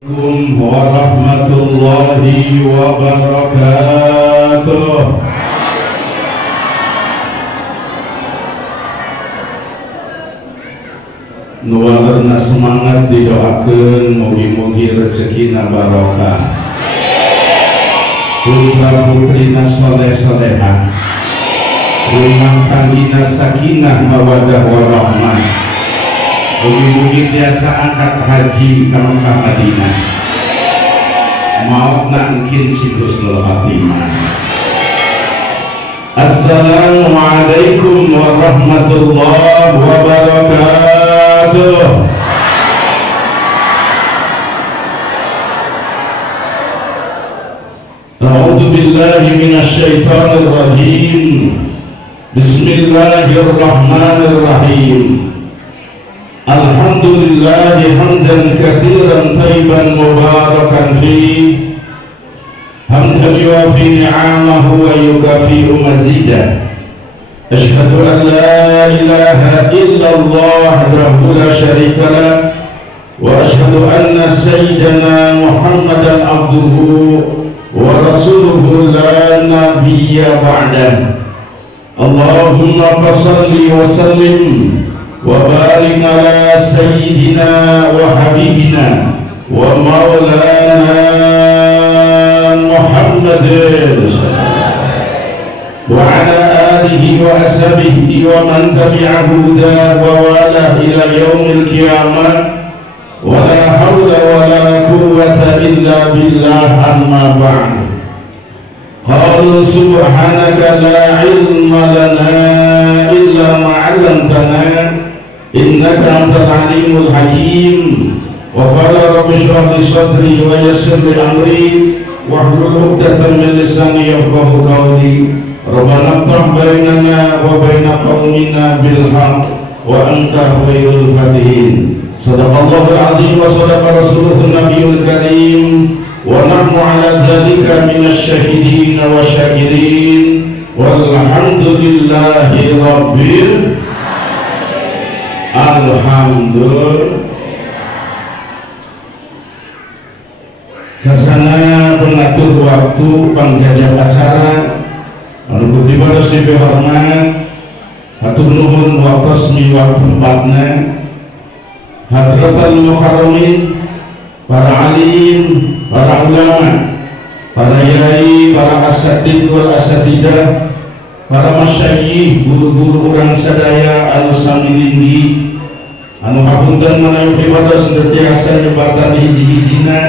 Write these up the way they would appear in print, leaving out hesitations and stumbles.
Assalamualaikum warahmatullahi wabarakatuh. Nuwarna semangat didoakeun mugi-mugi rezekina barokah, putra putrina soleh-solehah, rumah tanggina sakinah mawadah warahmah. Mugi-mugi biasa angkat haji ka Mekah Madinah, mautna engkin si husnul khatimah. Assalamualaikum warahmatullahi wabarakatuh. A'udzu billahi minasy syaithanir rajim. Bismillahirrahmanirrahim. Alhamdulillahi hamdan katsiran thayyiban mubarakan fihi, hamdan yuwafi ni'amahu wa yukafi'u mazidah. Asyhadu an la ilaha illallah wahdahu la syarika lah, wa asyhadu anna sayyidana Muhammadan abduhu wa rasuluhu la nabiyya ba'dah. Allahumma shalli wa sallim wa barik ala sayyidina wa habibina wa maulana Muhammadin wa ala alihi wa ashabihi wa man tabi'ahu huda wa wala ila yaumil qiyamah. Wa la hawla wa la quwwata illa billah, amma ba'd. Qalu subhanaka la ilma lana illa ma 'allamtana innaka antal alimul hakim. Wa qala rabbi shrah li sadri wa yassir li amri wahlul 'uqdatam min lisani yafqahu qawli. Rabbana iftah bainana wa baina qaumina bil haqq wa anta khairul fatihin. Shadaqallahul azim wa shadaqa rasuluhun nabiyul karim wa nahnu ala dzalika minasy syahidin wa syakirin walhamdulillahi rabbil alhamdulillah. Kasana pengatur waktu pangjajah acara anu pribados dihormat, hatur nuhun waktos miwah tempatna, hadratal mukarramin, para alim, para ulama, para yai, para asatid wal asatidah, para masyayikh, guru-guru urang sadaya anu sami lindi, anu hapunten manawi pribados senantiasa nyebatan hiji-hijina,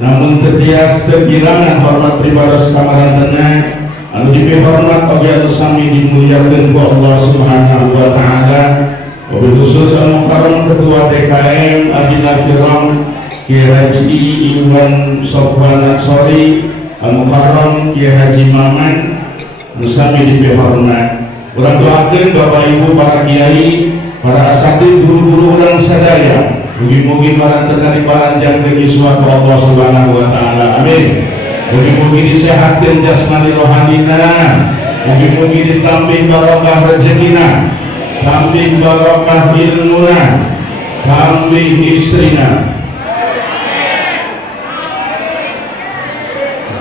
namun tertiasa kegirangan hormat pribados kamarantena anu dipihormat oge anu sami dimuliakeun ku Allah Subhanahu wa taala. Wabil khusus anu karon ketua DKM Adina Kiram Kiai Haji Iwan Sofwan Ansori, anu karon Kiai Haji Maman sami dipihormat. Urang doakeun Bapak Ibu para kiai, para asatid, guru-guru urang sadaya, mugi-mugi marantena diparanjang deui suatu Allah Subhanahu wa taala. Amin. Mugi-mugi disehatkeun jasmani rohanina, mugi-mugi ditambih barokah rezekina, tambih barokah ilmuna, tambih istrina.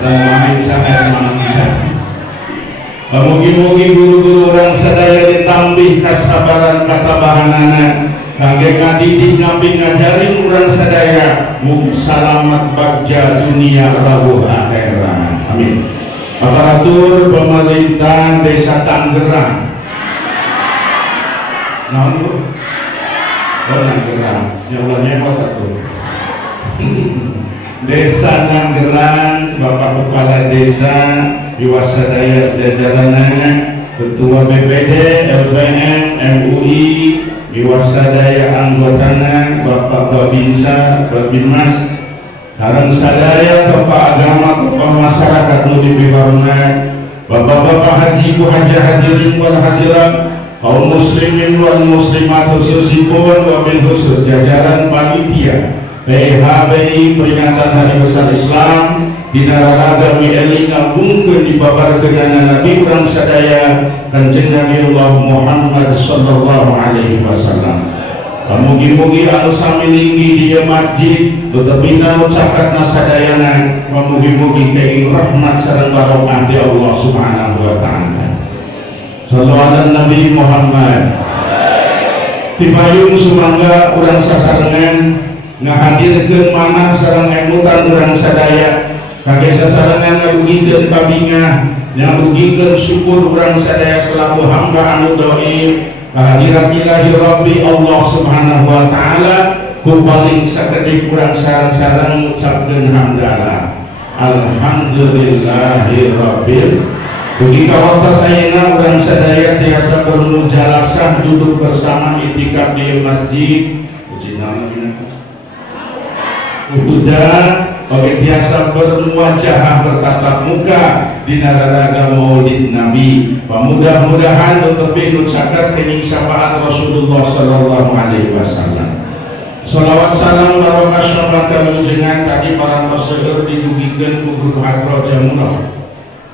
Dan main sana bisa. Mugi-mugi guru-guru urang sadaya ditambih kasabaran katabahanana kangge ngadidik ngabdi ngajarin urang sadaya, mugi salamat bagja dunia rawuh akhirat. Amin. Aparatur pemerintah Desa Tanggerang. Naon Bu? Oh, Tanggerang. Jawabannya kota tuh. Desa Tanggerang, Bapak Kepala Desa, Yuwasadaya jajaranana, Ketua BPD, LVM, MUI, Yuwasadaya anggotana, Bapak Babinsa, Babinmas, Harang sadaya, tokoh agama, tokoh masyarakat nu dipihormat, Bapak-bapak haji, ibu hadirin wal hadirat, kaum muslimin wal muslimat khususipun wabil khusus jajaran panitia PHBI peringatan Hari Besar Islam dina ragami eling ngabungkeun dibabarkeun Nabi urang sadaya Kanjeng Nabi Allah Muhammad sallallahu alaihi wasallam. Mugi-mugi anu sami linggi di masjid tetapi anu cakatna sadayana mugi-mugi kenging rahmat sareng barokah di Allah Subhanahu wa taala. Sallallahu alaihi Nabi Muhammad. Tipayung sumangga urang sasarengan ngahadirkeun manah sareng emutan urang sadaya kage sasarengan ngarugikeun kabingah ngarugikeun syukur urang sadaya selaku hamba anu doi kehadirat ilahi Rabbi Allah Subhanahu wa taala ku paling sakedik urang sareng-sareng ngucapkeun hamdalah alhamdulillahi rabbil Bagi kawantas ayeuna urang sadaya tiasa bermujalasah duduk bersama itikaf di masjid udah oke biasa bermuajahah bertatap muka di nararaga maulid Nabi. Mudah-mudahan untuk nucakan kening syafaat Rasulullah sallallahu alaihi wasallam. Salawat salam barokah syafaat kawilujengan tadi para masyhur didugikeun ku guru hadroh jamurah.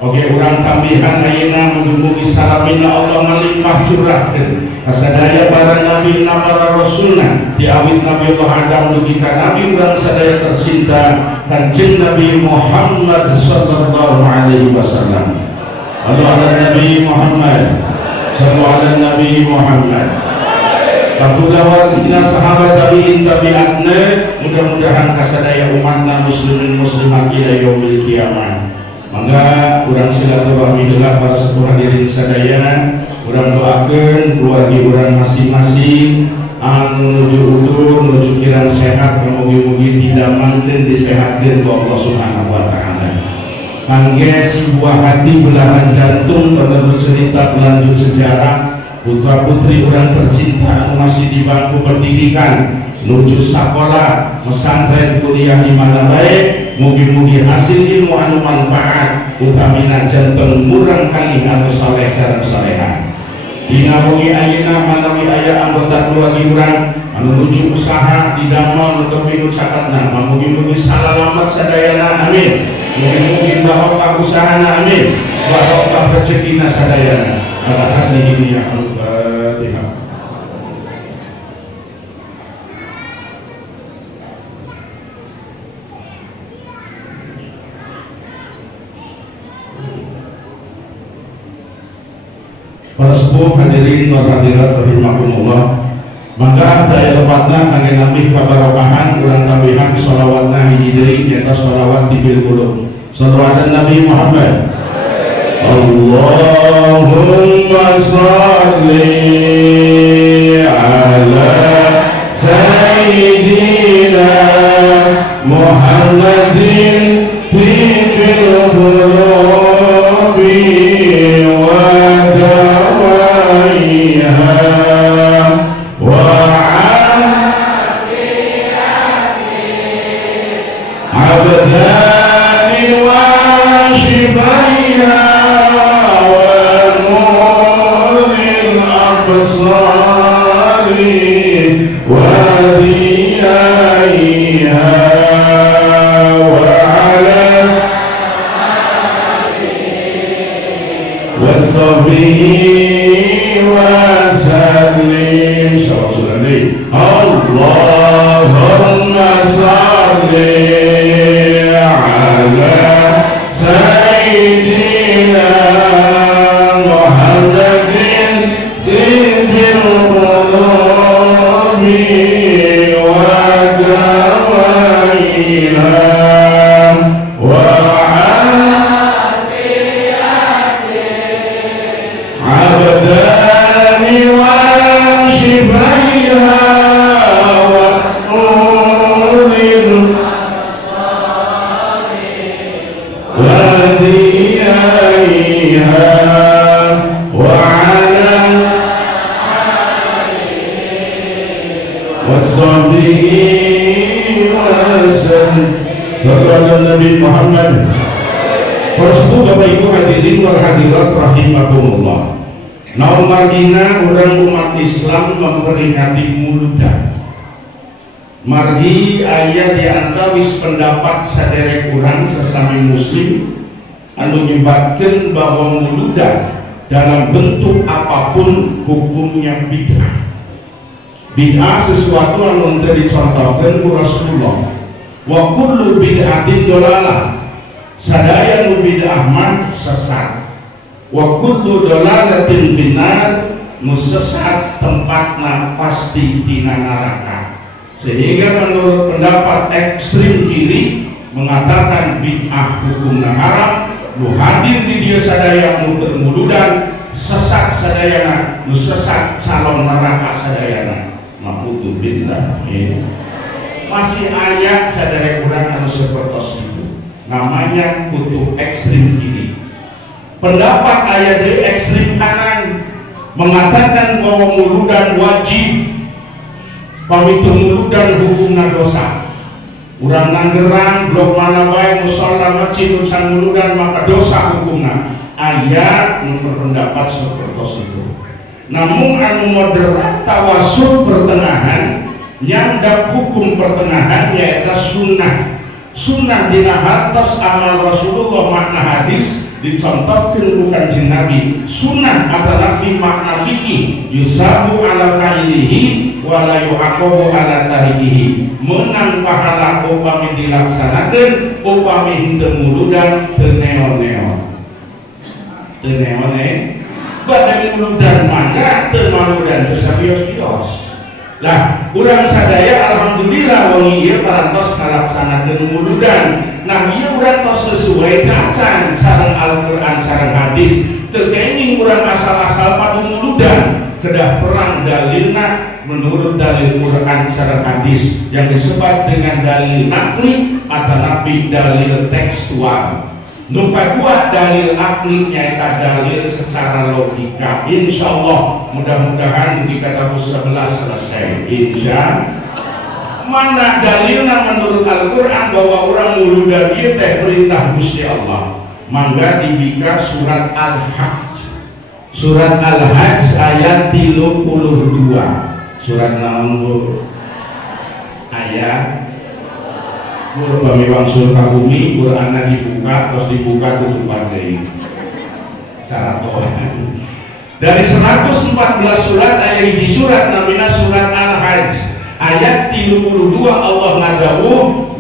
Oke urang tambihan ayeuna mugi-mugi salamina Allah ngalimpah curahkeun kasadaya para nabi na para rasulna diawit Nabi Allah Adam dugi ka nabi urang sadaya tercinta Kanjeng Nabi Muhammad sallallahu alaihi wasallam. Ala Nabi Muhammad sallallahu alaihi Nabi Muhammad. Kabulawar ina sahabat tabi'in tabi'atna mudah-mudahan kasadaya umatna muslimin muslimat ila yaumil qiyamah. Mangga urang silaturahmi heula para sepuh hadirin sadaya, urang doakeun keluarga urang masing-masing anu nuju utur nuju kirang sehat mugi-mugi didamankeun disehatkeun ku Allah Subhanahu wa taala. Kangge si buah hati belahan jantung penerus cerita pelanjut sejarah putra putri urang tercinta anu masih di bangku pendidikan nuju sekolah pesantren kuliah di mana baik mugi-mugi hasil ilmu anu manfaat utamina janten murang kali anu saleh sareng salehah dina wengi ayeuna manawi aya anggota keluarga urang anu nuju usaha didamel untuk minu cakatna mugi-mugi salalamat sadayana amin. Mugi-mugi barokah usahana amin, barokah rezekina sadayana. Ala hadhihi ya al-Fatihah. Para sepuh hadirin wal hadirat rahimakumullah. Maka daya lepatna kangge nambih kabarokahan urang tambihan sholawatna hiji deui nyaeta sholawat di bil qulub. Shalawat Nabi Muhammad. Allahumma shalli ala sayyidina Muhammadin bil qulubi wa dawaiha abdani wa shifaiha wa nuril absari wa diyaiha wa ala wassabihi wa sallim. Allahumma salli ala sayyidina Muhammadin bil qulubi wa dawaiha wa abdani wa shifaiha wa nuril wa diyaiha wa ala wassabihi wa sallim. Sallallahu Nabi Muhammad. Persepuh Bapak Ibu hadirin wal hadirat rahimakumullah. Naum margina urang umat Islam memperingati Muludan. Margi aya di antawis pendapat saderek urang sesami muslim anu nyebatkeun bahwa Muludan dalam bentuk apapun hukumnya bid'ah. bid'ah sesuatu anu teu dicontohkeun ku Rasulullah. Wa kullu bid'atin dolalah, sadaya nu bid'ah mah sesat. Wa kullu dolalatin finnar, nu sesat tempatna pasti dina neraka. Sehingga menurut pendapat ekstrim kiri mengatakan bid'ah hukumna haram, nu hadir di dia sadaya nu termuludan sesat sadayana, nu sesat calon neraka sadayana. Ma'udzubillah. Masih ayat sadaya kurang anu sepertos itu, namanya kutub ekstrim kiri. Pendapat ayat di ekstrim kanan mengatakan bahwa muludan wajib, pamitu muludan hukumna dosa. Urang nanggerang blok mana bae musala masjid ucan muludan maka dosa hukumna. Ayat berpendapat sepertos itu. Namun anu moderat tawasul pertengahan, nyandap hukum pertengahan yaitu sunnah dina hartos amal Rasulullah makna hadis dicontohkan bukan jin Nabi. Sunnah kata Nabi makna fikih, yusabu ala fa'ilihi wala yu'aqabu ala tarikihi, menang pahala upami dilaksanakan, upami henteu muludan teu neon-neon badai muludan mangga teu muludan teu sabios-bios. Lah urang sadaya alhamdulillah wong ieu parantos ngalaksanakeun muludan. Nah ieu urang tos sesuai kacan sareng Al-Qur'an sareng hadis. Teu kenging urang asal-asal padu muludan, kedah perang dalilna menurut dalil Quran sareng hadis yang disebut dengan dalil nakli atau nabi dalil tekstual. Nu kadua dalil akli nyaeta dalil secara logika. Insyaallah mudah-mudahan di kata 11 selesai. Insya mana dalilna menurut Al-Qur'an bahwa orang muludan ieu teh perintah Gusti Allah. Mangga dibika surat Al-Hajj. Surat Al-Hajj ayat 32. Surat naon Bu? Ayat Bami wangsul ka bumi, Qur'anna dibuka, terus dibuka tutupan deui. Syarat dari 114 surat ayat di surat namina surat Al-Hajj ayat 32 Allah ngadawu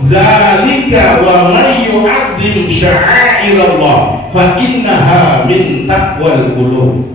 zalika wa may yu'azzim sya'airallah fa innaha min taqwal qulub.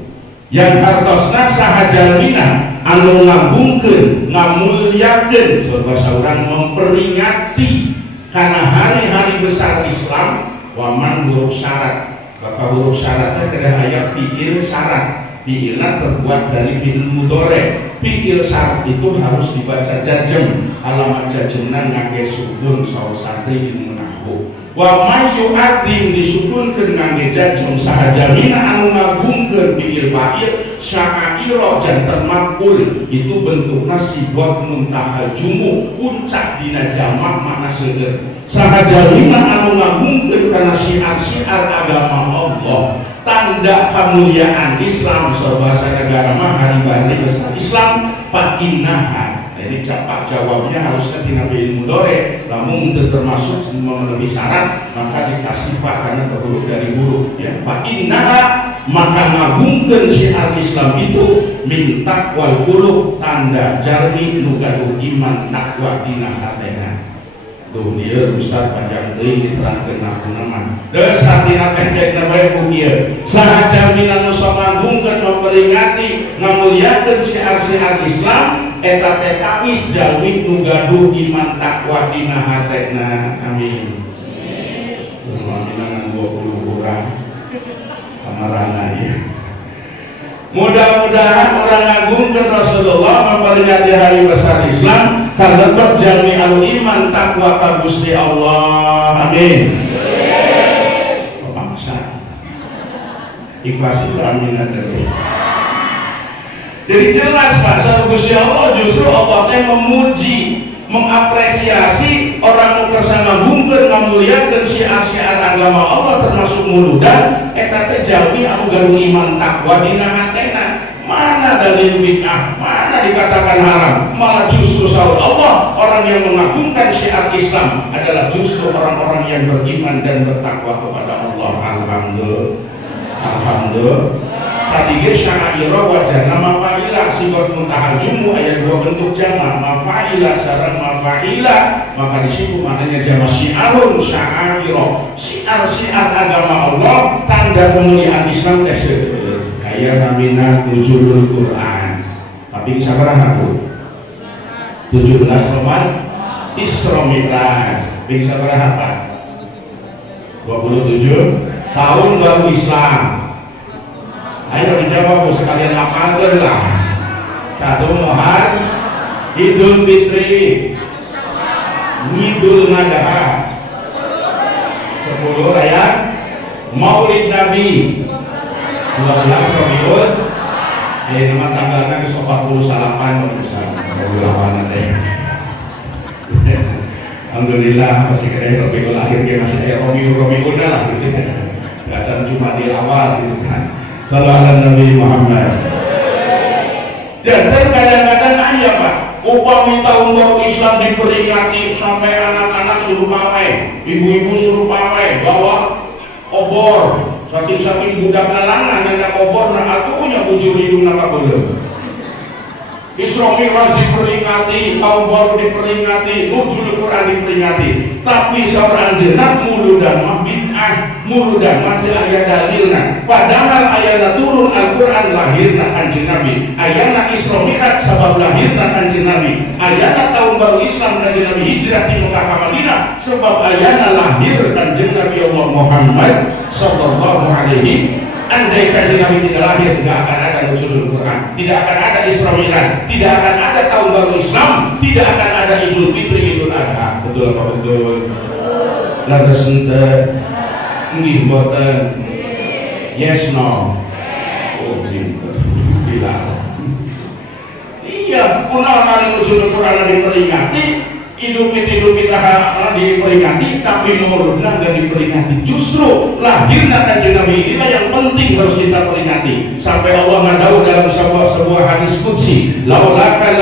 Yang hartosna sahajalmina anu ngabungkeun ngamulyakeun saurang memperingati karena hari-hari besar Islam. Waman huruf syarat, maka huruf syaratnya kada aya fiil syarat. Fiilna terbuat dari fiil mudhari. Fiil syarat itu harus dibaca jazm, alamat jazmna ngangge sukun saos santri ilmu nahwu. Wa may yu'adzim disukunkeun ngangge jazm sahajalmina anu ngagungkeun fiil fa'il sya'aira janten maqul, itu bentukna sigot muntahal jumu, puncak dina jamak makna seueur. Sahajalmina anu ngagungkeun kana syiar-syiar agama Allah, tanda kemuliaan Islam bahasa negara mah hari-hari besar Islam fa innaha. Ini cepat jawabnya harusnya tina fiil mudhari, namun termasuk memenuhi syarat maka dikasih fa karena berhuruf dari huruf ya. Fa innaha maka ngagungkeun syiar Islam itu min taqwal qulub, tanda jarni nu gaduh iman takwa dina hatena. Tuh dia Ustaz panjang deui diterangkeun nama. Deus satina pendekna bae ku kieu. Sahaja minanu ngagungkeun memperingati ngamulyakeun syiar-syiar Islam eta teh kawis jalmi nu gaduh iman takwa dina hatena. Amin. Amin. 20 kurang kamarana ya. Mudah-mudahan orang ngagungkeun Rasulullah memperingati hari besar Islam karena berjami anu iman takwa ka Gusti Allah. Amin. Pemaksa ikhlas itu amin atuh. Jadi jelas Pak, sahabat Gusti Allah justru Allah teh memuji, mengapresiasi orang nu kersa ngagungkeun ngamulyakeun syiar-syiar agama Allah termasuk muludan eta teh jalmi anu gaduh iman takwa dina hatena. Mana dalil bid'ah, mana dikatakan haram, malah justru saur Allah orang yang mengagungkan syiar Islam adalah justru orang-orang yang beriman dan bertakwa kepada Allah. Alhamdulillah. Alhamdulillah. tadi ge sya'ira wajana mafa'ila sigot muntahal jumu aya dua bentuk jama mafa'ila sareng mafa'ila, maka di situ maknanya jama syiarun sya'ira syiar agama Allah tanda kemuliaan Islam teh aya namina nuzulul Quran tapi sabaraha tuh 17 Ramadan Isra Mi'raj ping sabaraha apa 27 tahun baru Islam. Ayo dijawab sekalian apalkan lah. 1 Muharram, Idul Fitri, Idul Adha, 10 Raya, Maulid Nabi, 12 Rabiul. Ayo nama tanggalnya ke 48 nanti. Alhamdulillah masih kira Rabiul akhir dia masih Rabiul lah gitu. Gak cuma di awal gitu kan. Sallallahu Nabi Muhammad. Dan kadang-kadang aja Pak, upami tahun baru Islam diperingati sampai anak-anak suruh pamai, ibu-ibu suruh pamai bawa obor, saking budak nalangan nanya obor nak atunya bujur hidung nak belum. Isra Mi'raj diperingati, tahun baru diperingati, nuzul Quran diperingati, tapi seorang jenak muludan mah bid'ah, muludan mah teu aya dalilna. Padahal ayana turun Al-Quran lahirna Kanjeng Nabi, ayana Isra Mi'raj sabab lahirna Kanjeng Nabi, ayana tahun baru Islam Kanjeng Nabi hijrah di Mekah ke Madinah sebab ayana lahir Kanjeng Nabi Allah Muhammad sallallahu alaihi. Andai Kanjeng Nabi tidak lahir, tidak akan ada nuzulul Quran, tidak akan ada Isra Mi'raj, tidak akan ada tahun baru Islam, tidak akan ada Idul Fitri, Idul Adha. Betul apa betul? Laras ente, nggih boten? Yes no? Oh pinter, bilang. Iya, kunaon ari nuzulul Quran diperingati, Idul Fitri diperingati, tapi nurutna gak diperingati. Justru lahirna Kanjeng Nabi inilah yang penting harus kita peringati. Sampai Allah ngadau dalam sebuah hadis qudsi, laulaka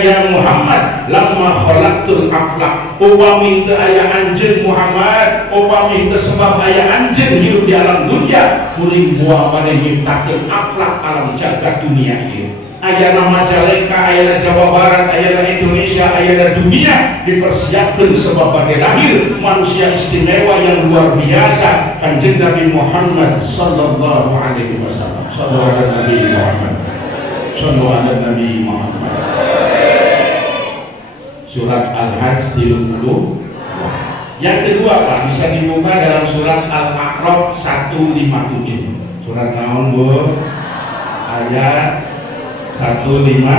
ya Muhammad lamma khalaqtul aflaq. Upami teu aya anjeun Muhammad, upami teu sebab aya anjeun hirup di alam dunia, kuring buang bade nyiptakeun aflaq alam jagat dunia ieu. Ayana Majalengka, ayana Jawa Barat, ayana Indonesia, ayana dunia dipersiapkan sebab bagi lahir manusia istimewa yang luar biasa, Kanjeng Nabi Muhammad sallallahu alaihi wasallam. Sallallahu alaihi Nabi Muhammad. Sallallahu alaihi Nabi Muhammad. Surat Al-Hajj 30. Yang kedua Pak, bisa dibuka dalam surat Al-A'raf 157. Surat naon Bu? Ayat 157.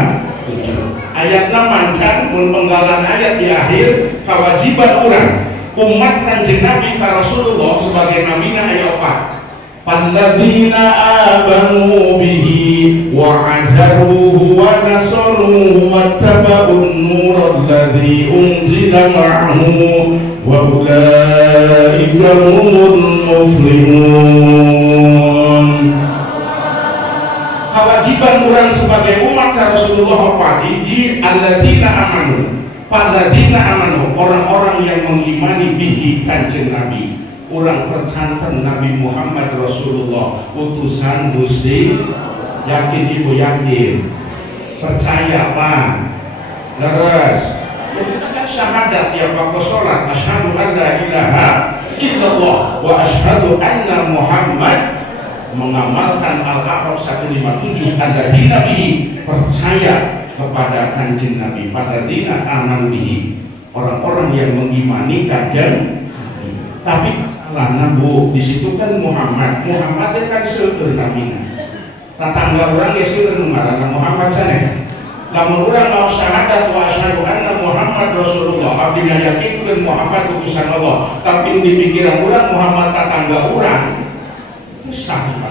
Ayatna panjang mun penggalan ayat di akhir kewajiban orang umat Kanjeng Nabi ka Rasulullah sebagai nabina aya 4. Palladzina amanu bihi wa azaruhu wa nasaruhu wattaba'un nural ladzi unzila ma'ahu wa ulaika humul muflihun. Kewajiban orang sebagai umat Rasulullah hiji alladzina amanu, alladzina amanu, orang-orang yang mengimani bihi Kanjeng Nabi, orang percantan Nabi Muhammad Rasulullah utusan Gusti. Yakin ibu yakin? Percaya Pak? Leres? Ya kita kan syahadat ya Pak sholat asyhadu an la ilaha illallah wa asyhadu anna Muhammad, mengamalkan Al-A'raf 157 ada di Nabi, percaya kepada Kanjeng Nabi, pada dina aman bihi, orang-orang yang mengimani Kanjeng Nabi. Tapi masalahnya Bu, di situ kan Muhammad kan seueur namina. Tetangga orang ya seueur ngaranna Muhammad sanes. Lamun urang mau syahadat wa asyhadu anna Muhammad Rasulullah, abdi ngayakinkeun Muhammad utusan Allah, tapi di pikiran urang Muhammad tetangga urang, sah.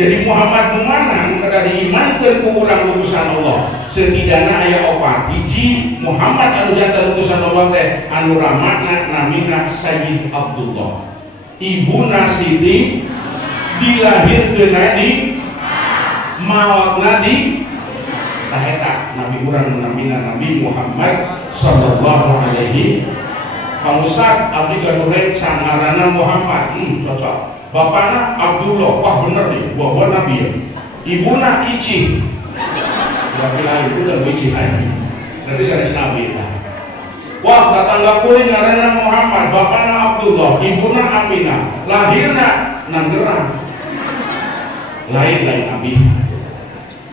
Jadi Muhammad mana kada diimankeun ku urang utusan Allah, setidakna aya 4. Hiji Muhammad anu janten utusan Allah teh anu ramana namina Sayyid Abdullah, ibuna Siti, dilahirkeun di maotna di taheta nabi urang namina Nabi Muhammad sallallahu alaihi wasallam. Kamu Ustaz abdi gaduh rek sangarana Muhammad, cocok. bapaknya Abdullah, wah bener nih, buah Nabi ya. Ibuna Ici, Nabi lain itu dan Ici lagi. Nanti saya Nabi ya. Wah, tetangga kuring ngaranna Muhammad, bapaknya Abdullah, ibuna Aminah, lahirna Nanggerang. Lain Nabi.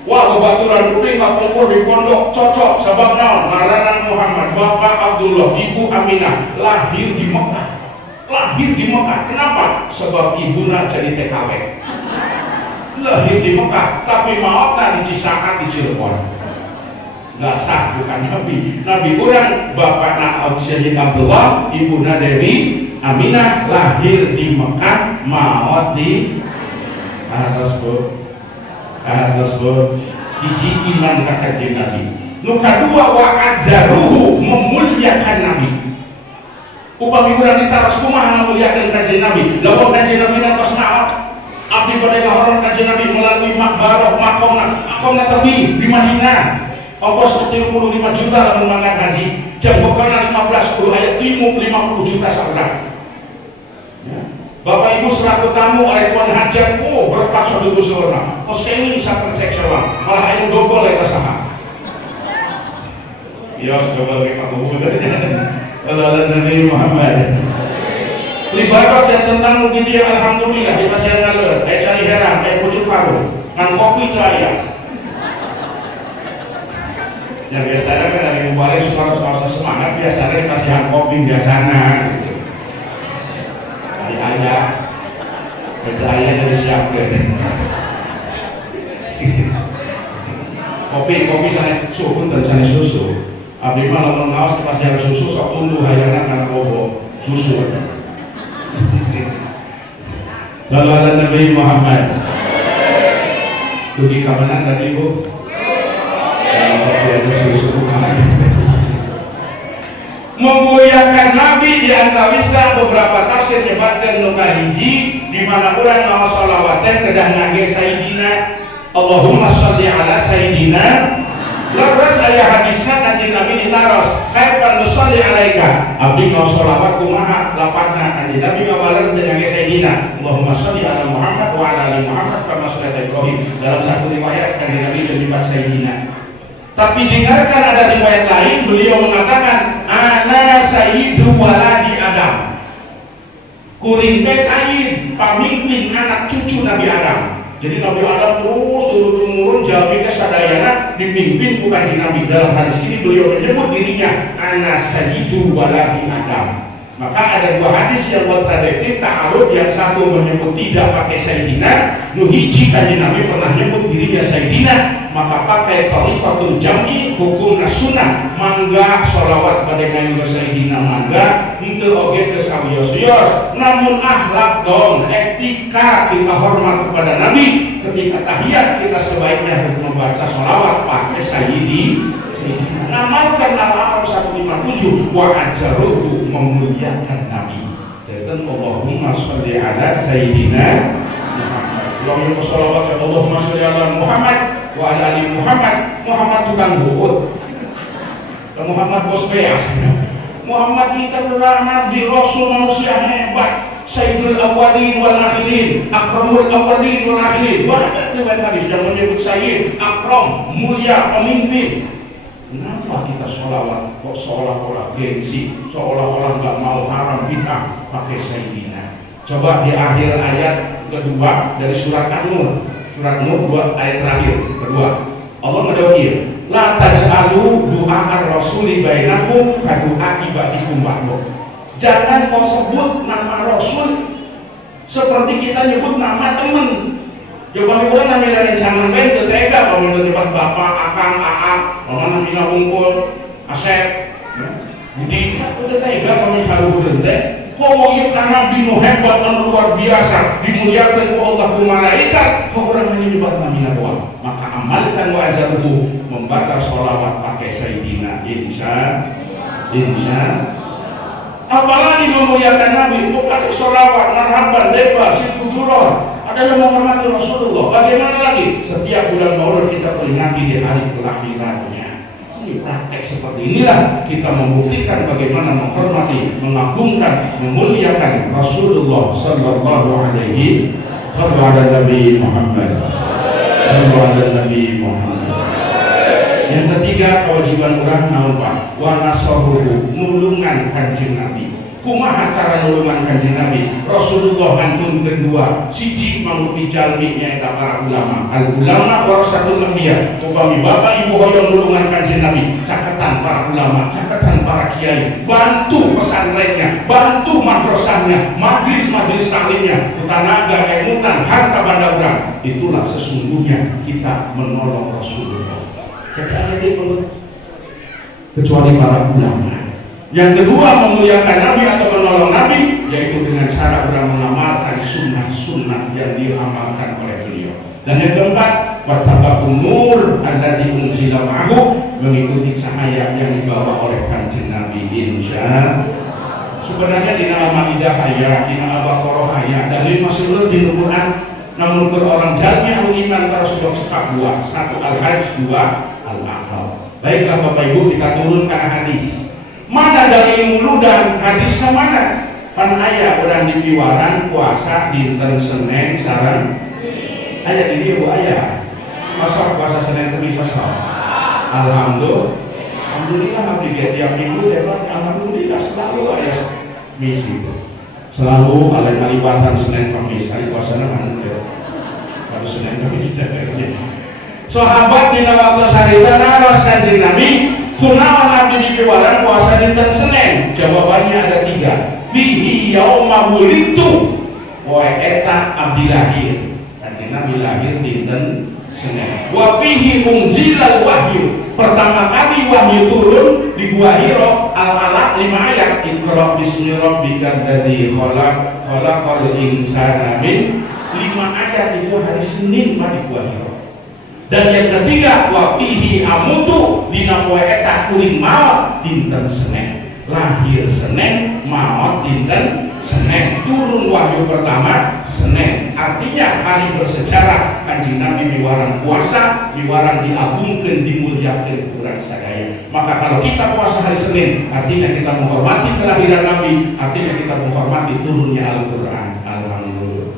Wah, bebaturan kuring kapungkur di pondok cocok sebab naon ngaranna Muhammad, bapak Abdullah, ibu Aminah, lahir di Mekah. Lahir di Mekah. Kenapa? Sebab ibuna jadi TKW. Lahir di Mekah, tapi maotna di Cisaat di Cirebon. Nggak sah, bukan Nabi. Nabi orang bapakna Sayyidina Abdullah, ibuna Dewi Aminah, lahir di Mekah, maot di atas bud hiji iman kata Nabi. Nu kadua wa ajaruhu, memuliakan Nabi. Upami urang ditaras kumaha ngamuliakeun kanjeng Nabi. Lamun kanjeng Nabi nantos naon? Abdi bade ngahormat kanjeng Nabi melalui makbarah makomna tebi di Madinah. Ongkos 35 juta lamun mangkat haji. Jam bekalna 15 ayat 50 juta saudara. Ya. Bapak Ibu selaku tamu oleh tuan hajat, berkat saudara saudara. Kos ini bisa tercek salah, malah ayo dobol eta saha. Ya saudara kita kubur. Allah Nabi Muhammad. Libarat saya tentang mungkin dia alhamdulillah di pasien ngaler, cari heran, pucuk paru, ngan kopi itu ayam. Ya biasanya kan dari mubalek suara semangat biasanya dikasihan kopi biasanya. Dari ayah, kerja ayah dari siap kopi sana suhu dan sana susu. Abdi mah lamun ngaos dikasihan susu sok tunduh hayangna kana bobo susu. Sallallahu Nabi Muhammad. Tujuh kabanan tadi Bu. Memuliakan Nabi di antawisna beberapa tafsir nyebatkeun nu kahiji di mana urang ngaos shalawatan kedah ngage Sayyidina Allahumma sholli ala Sayyidina. Laras aya hadisna kanjeng Nabi ditaros kapan nusolli alaika abdi ngaos shalawat kumaha lapatna kanjeng Nabi ngawaleun teh ngage Sayyidina Allahumma sholli ala Muhammad wa ala ali Muhammad kama sholaita Ibrahim. Dalam satu riwayat kanjeng Nabi menyebut Sayyidina. Tapi dengarkan ada riwayat lain, beliau mengatakan ana sayyidu waladi Adam. Kuring teh sayyid, pamimpin anak cucu Nabi Adam. Jadi Nabi Adam terus turun-temurun jalmi teh sadayana dipimpin bukan di Nabi. Dalam hadis ini beliau menyebut dirinya ana sayyidu waladi Adam. Maka ada dua hadis yang kontradiktif ta'arud, yang satu menyebut tidak pakai Sayyidina, nu hiji kanjeng Nabi pernah menyebut dirinya Sayyidina, maka pakai tariqatul jam'i hukum sunnah, mangga sholawat pada ngayun Sayyidina mangga, henteu oge geus sawios-wios, namun akhlak dong, etika kita hormat kepada Nabi, ketika tahiyat kita sebaiknya harus membaca sholawat pakai Sayyidina. Ngamalkan Al-Araf 157 wa ajaruhu, memuliakan Nabi. Dan Allahumma sholli ala Sayyidina Muhammad. Allahumma sholawat Allahumma sholli ala Muhammad wa ala ali Muhammad. Muhammad tukang buut, Muhammad bos beas. Muhammad kita adalah Nabi Rasul manusia hebat, Sayyidul Awwalin wal Akhirin, Akramul Awwalin wal Akhirin. Banyak riwayat hadis yang menyebut Sayyid, Akram, mulia, pemimpin. Kenapa kita sholawat kok seolah-olah gengsi, seolah-olah nggak mau haram bid'ah pakai Sayyidina? Coba di akhir ayat kedua dari surat An-Nur, surat Nur 2 ayat terakhir kedua, Allah ngedokir, la taj'alu du'a'ar rasuli bainakum kadu'a ibadikum ba'du. Jangan kau sebut nama Rasul seperti kita nyebut nama teman. Coba kita namanya dari sangan ben tetega, kalau nyebut bapak, akang, aak, kalau namanya unggul, asep, budi, aku tetega kalau misalnya teh. Kok mau ya karena binu hebat dan luar biasa, dimuliakan oleh Allah malaikat, kok orang hanya nyebut namanya doang. Maka amalkan wajarhu, membaca sholawat pakai Sayyidina, insya. Apalagi memuliakan Nabi, membaca sholawat, marhaban, leba, situduron. Ada yang menghormati Rasulullah. Bagaimana lagi? Setiap bulan Maulid kita peringati di hari kelahirannya. Ini praktek seperti inilah kita membuktikan bagaimana menghormati, mengagungkan, memuliakan Rasulullah Sallallahu Alaihi Nabi Muhammad. Nabi Muhammad. Yang ketiga, kewajiban orang naon Pak? Wa nasahuhu, nulungan Kanjeng Nabi. Kumaha cara nulungan Kanjeng Nabi? Rasulullah hantun kedua siji mangrupi jalmi nyaeta para ulama. Al ulama warasatul anbiya. Upami bapak ibu hoyong nulungan Kanjeng Nabi, caketan para ulama, caketan para kiai, bantu pesantrennya, bantu madrasahnya, majlis-majlis taklimnya, tenaga, emutan, harta benda urang. Itulah sesungguhnya kita menolong Rasulullah. Kecuali para ulama. Yang kedua, memuliakan Nabi atau menolong Nabi, yaitu dengan cara orang mengamalkan sunnah-sunnah yang diamalkan oleh beliau. Dan yang keempat, wattaba'un nur alladzi unzila ma'ahu, mengikuti cahaya yang dibawa oleh Kanjeng Nabi. Insya sebenarnya di nama Maidah ayat, di nama Al-Baqarah ayat, dan di Mas'ud di Quran. Namun orang jalmi anu iman terus sudah sepak dua, satu Al-Hajj, dua Al-Aqab. Baiklah Bapak Ibu, kita turunkan hadis. Mana dalil mulu dan hadisnya mana? Pan aya orang di piwaran puasa dinten Senin sareng aya di dieu aya. Masa puasa Senin Kamis masa? Alhamdulillah abdi tiap minggu hebat, alhamdulillah selalu aya misi itu. Selalu ada kalibatan Senin Kamis, kali puasana kan kalau Senin Kamis deh. Sahabat dina waktu sarita naros Kanjeng Nabi, kunaon abdi di piwaran puasa dinten Senin? Jawabannya ada tiga. Fihi yauma wulidtu, poe eta abdi lahir. Kanjeng Nabi lahir dinten Senin. Wa fihi unzilal wahyu, pertama kali wahyu turun di Gua Hira. Al-Alaq 5 ayat. Iqra bismi rabbikal ladzi khalaq, khalaqal insana min. 5 ayat itu hari Senin di Gua Hira. Dan yang ketiga, wa fihi amutu, dina poe eta kuring maot dinten Senin. Lahir Senin, maot dinten Senin. Turun wahyu pertama Senin. Artinya hari bersejarah Kanjeng Nabi miwaran puasa, miwaran diagungkeun, dimuliakeun urang sadaya. Maka kalau kita puasa hari Senin, artinya kita menghormati kelahiran Nabi, artinya kita menghormati turunnya Al-Qur'an. Alhamdulillah.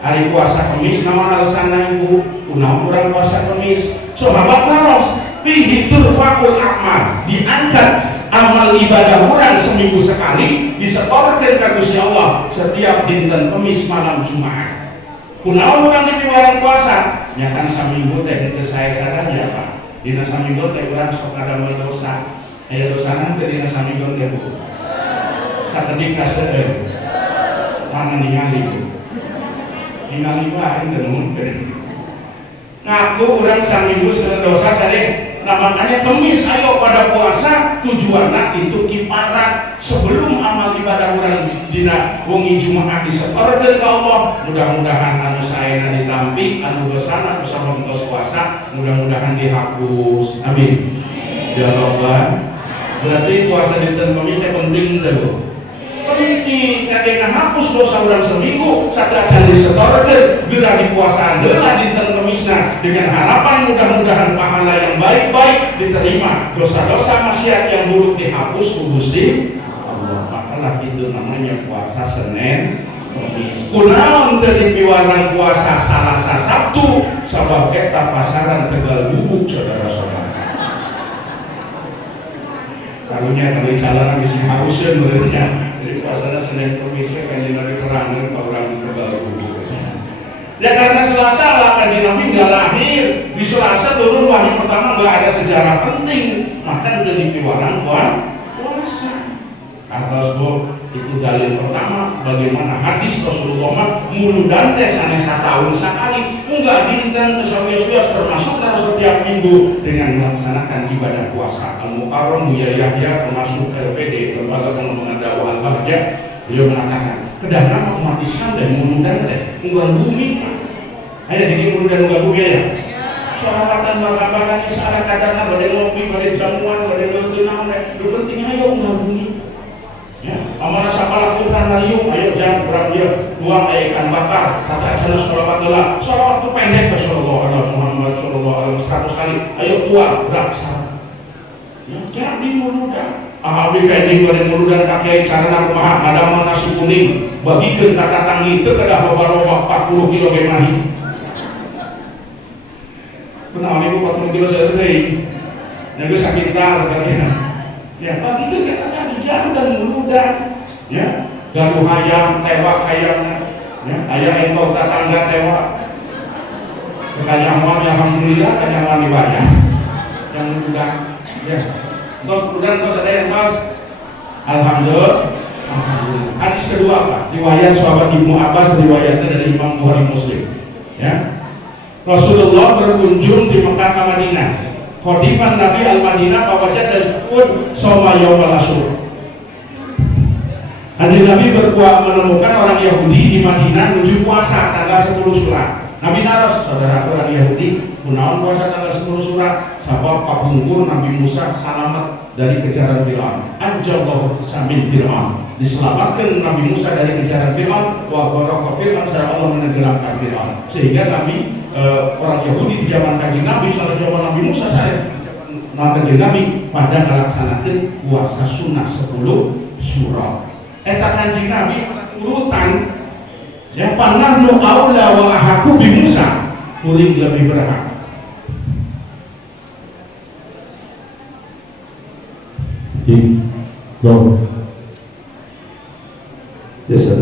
Hari puasa Kamis naon alasanna Ibu? Kunaon urang puasa Kamis? Sahabat naros fihi turfaqul a'mal, diangkat amal ibadah urang seminggu sekali, disetorkeun ka Gusti Allah setiap dinten Kamis malam Jumat. Kunaon urang di piwaran puasa? Nyakan saminggu teh teu sae sadaya Pak. Dina saminggu teh urang sok ngadamel dosa. Aya dosana teh dina saminggu teh Bu. Sakedik kaseueun. Mana ningali Bu? Ningali wae teu mungkin. Ngaku urang saminggu seueur dosa sadeh. Nah makanya Kemis ayo pada puasa tujuanna itu kiparat sebelum amal ibadah urang dina wengi Jumat disetorkeun ka Allah. Mudah-mudahan anu saena ditampi, anu dosana kusama entos puasa mudah-mudahan dihapus. Amin. Ya Rabbal. Berarti puasa dinten Kemis teh penting teh. Penting kade ngahapus dosa urang seminggu sadacan disetorkeun geura dipuasaan heula dinten Kemisna dengan harapan mudah-mudahan pahala yang baik-baik diterima, dosa-dosa maksiat yang buruk dihapus ku Gusti Allah. Makalah itu namanya puasa Senin Kemis. Kunaon teu dipiwaran puasa Salasa Sabtu sabab eta pasaran Tegal Bubuk saudara-saudara. Karunya kali salah bisa harusnya merenya. Jadi puasanya Senin Kemis Kanjeng Nabi terangkan ka urang Tegal Bubuk. Ya karena Selasa lah Kanjeng Nabi nggak lahir, di Selasa turun wahyu pertama nggak ada sejarah penting, maka jadi piwaran puasa. Atas itu dalil pertama bagaimana hadis Rasulullah muludan teh sanes satahun sakali, enggak dinten terus termasuk dalam setiap minggu dengan melaksanakan ibadah puasa. Al-Mukarram Buya Yahya termasuk LPD Lembaga Pengembangan Dakwah Al-Bahja, beliau mengatakan kedah nama umat Islam dan muludan teh unggal bumi. Ayo jadi muludan unggal bumi ya. Sholawatan barang-barang ini searah kadang badai ngopi, badai jamuan, badai leuteunang, nu penting ayo unggal bumi. Ya, amanah sapala Tuhan marium, ayo jangan berat dia tuang ikan bakar, kata jana sholawat heula. Sholawat itu pendek ke sallallahu alaihi Muhammad sallallahu alaihi 100 kali. Ayo tuang berat sareng. Jadi muludan. Abi kayak goreng muludan kakek cara rumah ada mana nasi kuning bagikan kata tangi itu kada bawa 40 kilo kemahi. Benar ini 40 kilo sehari. Naga sakit tar kalian. Ya bagikan kata tangi jangan dan muludan. Ya gaduh ayam tewak ayamnya. Ya ayam engkau tetangga tewak. Kanyawan alhamdulillah kanyawan dibayar. Yang muludan. Ya. Tos kemudian tos ada yang tos alhamdulillah. Hadis kedua apa? Riwayat sahabat Ibnu Abbas, riwayatnya dari Imam Bukhari Muslim. Ya. Rasulullah berkunjung di Mekah ke Madinah. Khodiban Nabi al-Madinah bawajat dan pun soma yaumal asyur. Hadis Nabi menemukan orang Yahudi di Madinah menuju puasa tanggal 10 Syawal. Nabi naros saudara orang Yahudi kunaon puasa tanggal 10 Syawal sabab kapungkur Nabi Musa selamat dari kejaran Firaun. Anjallahu samin Firaun. Diselamatkan Nabi Musa dari kejaran Firaun wa baraka Firaun secara Allah menenggelamkan Firaun. Sehingga Nabi orang Yahudi di zaman Kanjeng Nabi sallallahu zaman Nabi Musa saya Kanjeng Nabi pada melaksanakan puasa sunnah 10 Syawal. Eta Kanjeng Nabi urutan yang panah nu aula wa ahaku bi Musa kuring lebih berhak. Go. Yes, sir.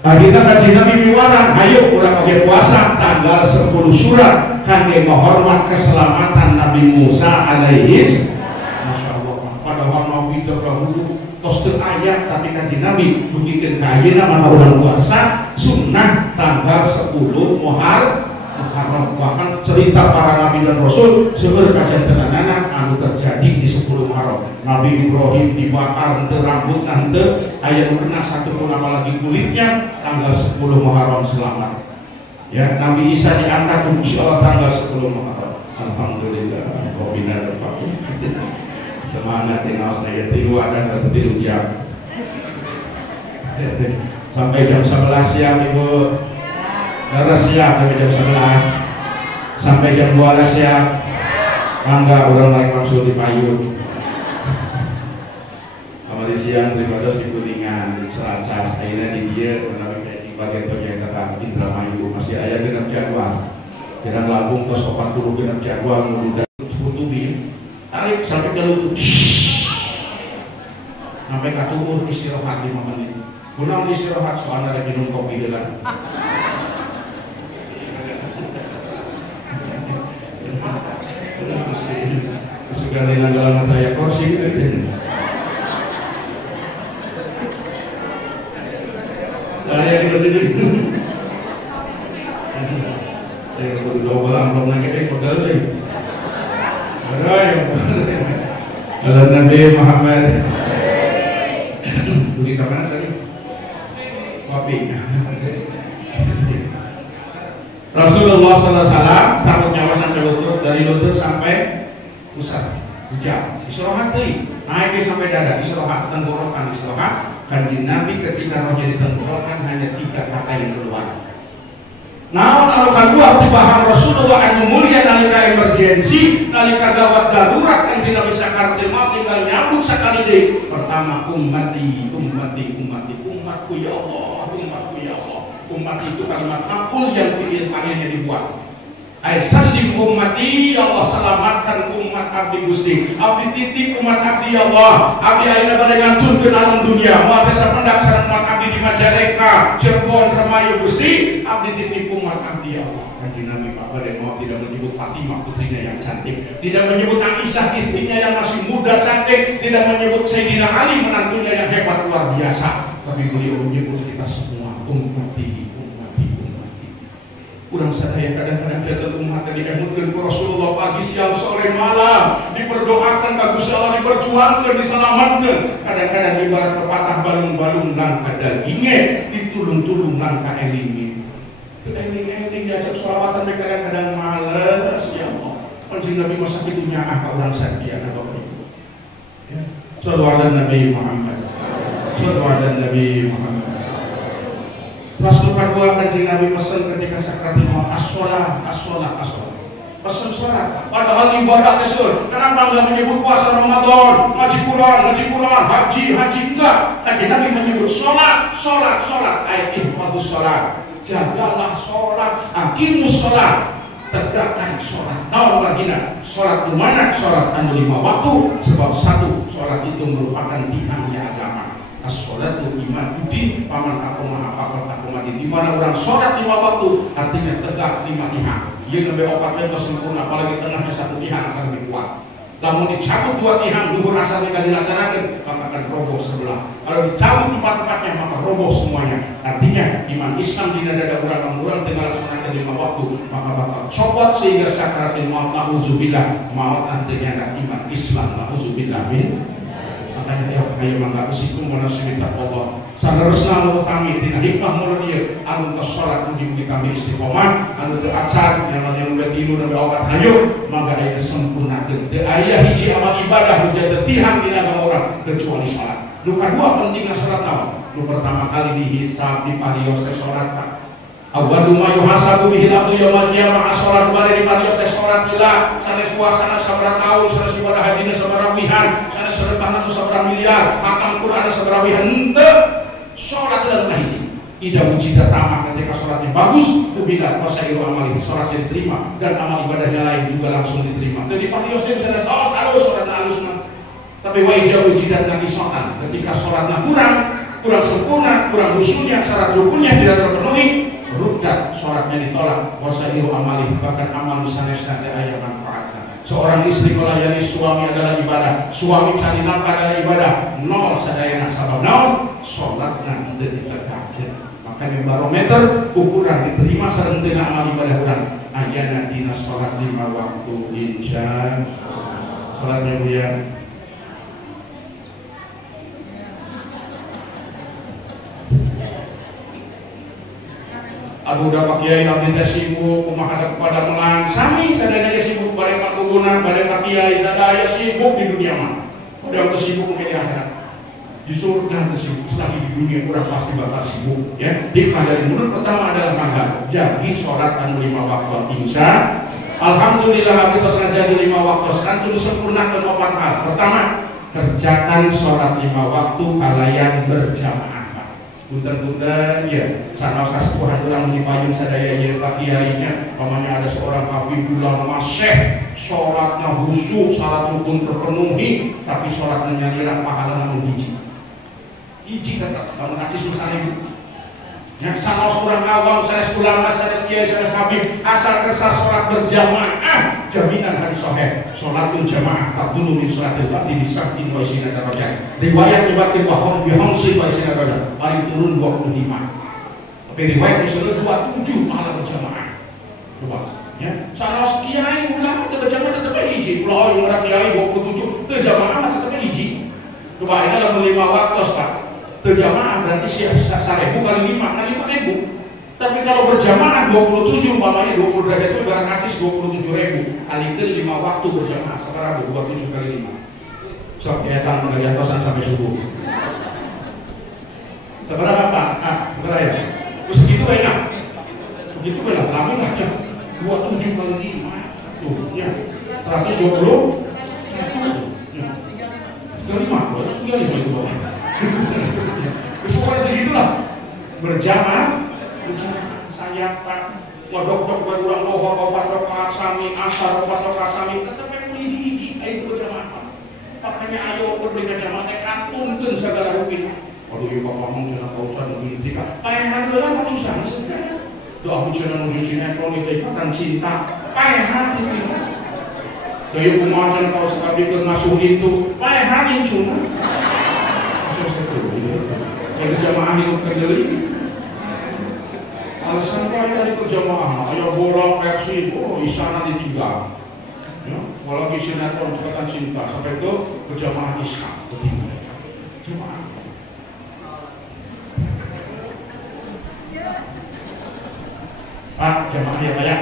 Akhirnya Kanjeng Nabi miwarang, ayo urang oge puasa tanggal 10 Syawal kangge menghormat keselamatan Nabi Musa alaihi salam. Masyaallah. Padahal Nabi terdahulu tos teu aya tapi Kanjeng Nabi dugikeun ka ayeuna mana urang puasa sunnah tanggal 10 Muharram. Bahkan cerita para nabi dan rasul seueur kajantenanana anu terjadi di 10 Muharram. Nabi Ibrahim dibakar henteu rambutna henteu aya nu kena satu pun apalagi kulitnya tanggal 10 Muharram selamat. Ya, Nabi Isa diangkat ku Gusti Allah tanggal 10 Muharram. Alhamdulillah rabbil alamin. Semangat tinggal saya tiru ada tiru jam sampai jam 11 siang Ibu harus siap sampai jam 11 sampai jam 12 siap mangga orang lain maksud di payung kemarin siang daripada di Kuningan Selacas akhirnya di dia menarik kayak di bagian kata Indramayu masih ayah genap jadwal jalan Lampung kos 40 genap jadwal mudah sebutubi tarik sampai ke lutut sampai ke tubuh istirahat 5 menit kunang istirahat soalnya lagi minum kopi delan sudah dalam saya kursi gitu saya gitu saya berdua amplop lagi kodal deh Allah Nabi Muhammad di mana tadi kopi Rasulullah SAW sambut nyawa sampai lutut dari lutut sampai pusat hujam istirahat deh naik sampai dada istirahat tenggorokan istirahat Kanjeng Nabi ketika rohnya ditenggorokan hanya 3 kata yang keluar naon anu kaluar di bahang Rasulullah anu mulia nalika emergensi nalika gawat darurat Kanjeng Nabi sakartil maut tinggal nyambung sakali deui pertama ummati umatku ya Allah umatku ya Allah umat itu kalimat makul yang akhirnya dibuat Aisalim ummati ya Allah selamatkan umat abdi Gusti abdi titip umat abdi ya Allah abdi ayeuna bade ngantun ke alam dunia moal teh sapendak sareng umat abdi di Majalengka Cirebon Remayu Gusti abdi titip umat abdi ya Allah. Kanjeng Nabi Pak bade mau tidak menyebut Fatimah putrinya yang cantik, tidak menyebut Aisyah istrinya yang masih muda cantik, tidak menyebut Sayyidina Ali menantunya yang hebat luar biasa, tapi beliau menyebut kita semua ummati. Kurang sadaya kadang-kadang jalan umat dari emutkan ke Rasulullah pagi, siang, sore, malam diperdoakan ke Gusti Allah, diperjuangkan, diselamatkan. Kadang-kadang ibarat pepatah balung-balung langkah dagingnya ditulung-tulung langkah elingnya. Eling-eling diajak sholawatan mereka kadang-kadang malas ya Allah. Kanjeng Nabi masa itu nyaah ka urang sadia na Bapak Ibu. Shallallahu alaihi Nabi Muhammad. Shallallahu alaihi Nabi Muhammad. Rasul kedua Kanjeng Nabi pesan ketika sakaratul maut as-shalah. Pesen sholat, padahal ibadah tersebut. Kenapa enggak menyebut puasa Ramadan, ngaji Quran, haji enggak? Kaji Nabi menyebut sholat. Ayat iqamus sholat, jagalah sholat, aqimus sholat, tegakkan sholat. Naon margina, sholat di mana? Sholat anu 5 waktu. Sebab satu, sholat itu merupakan tiangnya agama. As-sholatu imaduddin, paman akoma di mana orang sholat 5 waktu artinya tegak 5 tiang. Ia lebih obatnya sempurna, apalagi tengahnya 1 tiang akan lebih kuat. Namun dicabut 2 tiang, duhur asalnya tidak dilaksanakan, maka akan roboh sebelah. Kalau dicabut 4-4-nya, maka roboh semuanya. Artinya iman Islam tidak ada orang tinggal laksanakan 5 waktu, maka bakal copot sehingga sakaratul maut. Na'udzubillah, maut artinya iman Islam. Na'udzubillah min. Makanya dia kayak mangga usikum wanasibita Allah. Sanerusna nu kami tina hikmah mulun ieu anu tos salat mugi kami istiqomah, anu teu acar yang tilu dan obat hayu mangga aya sempurnakeun. Teu aya hiji amal ibadah nu jadi tihang dina agama urang kecuali salat. Nu kadua pentingna salat naon? Nu pertama kali dihisab diparios teh salat Pak. Awwalu ma yuhasabu bihi abdu yaumil qiyamah as-shalat bari diparios teh salat heula sanes puasana sabaraha taun, sanes ibadah hajina sabaraha wihan, sanes sedekahna sabaraha miliar, hatam Qur'an sabaraha wihan. Henteu sholat dan kahiji ida wujida tamah ketika sholatnya bagus kubilat wasairu amali sholatnya diterima dan amal ibadahnya lain juga langsung diterima. Jadi pariosnya bisa datang halus sholatnya halus tapi wajah wujidat nanti sholat ketika sholatnya kurang sempurna, kurang khusyuknya, syarat rukunnya tidak terpenuhi, rukdat sholatnya ditolak wasairu amali bahkan amal misalnya ada ayat manfaatnya. Seorang istri melayani suami adalah ibadah, suami cari nafkah adalah ibadah, nol sadayana sabab naon sholatna teu ditegakkeun. Makanya barometer ukuran diterima sarenteuna amal ibadah urang ayana dina sholat 5 waktu insya sholatnya buya. Aduh udah Pak Kiai abdi teh sibuk kumaha kepada melang sami sadaya sibuk bade Pak Kubunan bade Pak Kiai sadaya sibuk di dunia mah. Udah sibuk di akhirat. Di surga sibuk, selagi di dunia kurang pasti bakal sibuk ya. Hikmah dari mulut pertama adalah mangga jadi sholat anu 5 waktu insya alhamdulillah kita saja di 5 waktu sekarang sempurnakan 4 hal. Pertama, kerjakan sholat 5 waktu kalayan berjamaah. Punten-punten ya, sanos kasepuhan urang dipayung sadaya ieu Pak Kiainya, pamannya ada seorang habib ulama syekh, sholatnya khusyuk, salat rukun terpenuhi, tapi sholatnya nyalira pahala nu hiji kata, kalau ngacis misalnya ibu ya, sanos orang awam, sanes ulama, sanes kiai, sanes habib asal kersa sholat berjamaah jaminan hari soheh sholatul jamaah tak dulu min sholatil ba'di disabtin wa isina darajat riwayat dibatin wa bihomsin wa isina darajat paling turun 25 tapi riwayat disebut 27 pahala berjamaah coba ya, sanos kiai ulama berjamaah tetap hiji pulau yang ada kiai 27 berjamaah tetap hiji coba ini adalah 5 waktu Pak berjamaah berarti siapa 1.000 kali 5 kan 5.000. Tapi kalau berjamaah 27 umpamanya 20 derajat itu barang kacis 27.000 kalikan 5 waktu berjamaah sekarang 27 kali 5 sok dietang mengajarkan sampai subuh seberapa Pak? Seberapa ya? Terus segitu banyak begitu banyak lama lah ya 27 kali 5 tuh ya 120 35 itu Bapak pokoknya segitulah berjamaah saya Pak ngodok-dok buat urang lohor obat rokaat sami asar obat rokaat sami tetep hiji-hiji ayo berjamaah makanya ayo berdeka jamaah teh kantunkeun segala rupiah waduh ieu Pak ngomong cenah Pak Ustaz nu tika paehan heula mah susah sebenarnya doa cenah nu sinetron itu kan cinta paehan itu daya kumaha cenah Pak Ustaz abdikeun ngasuh itu paehan cuma dari jamaah hidup kendali alasan kaya dari berjamaah ayo bola versi isana ditinggal ya, walaupun sinetron Ikatan Cinta sampai itu berjamaah Islam ditinggal jamaah Pak jamaah ya Pak ya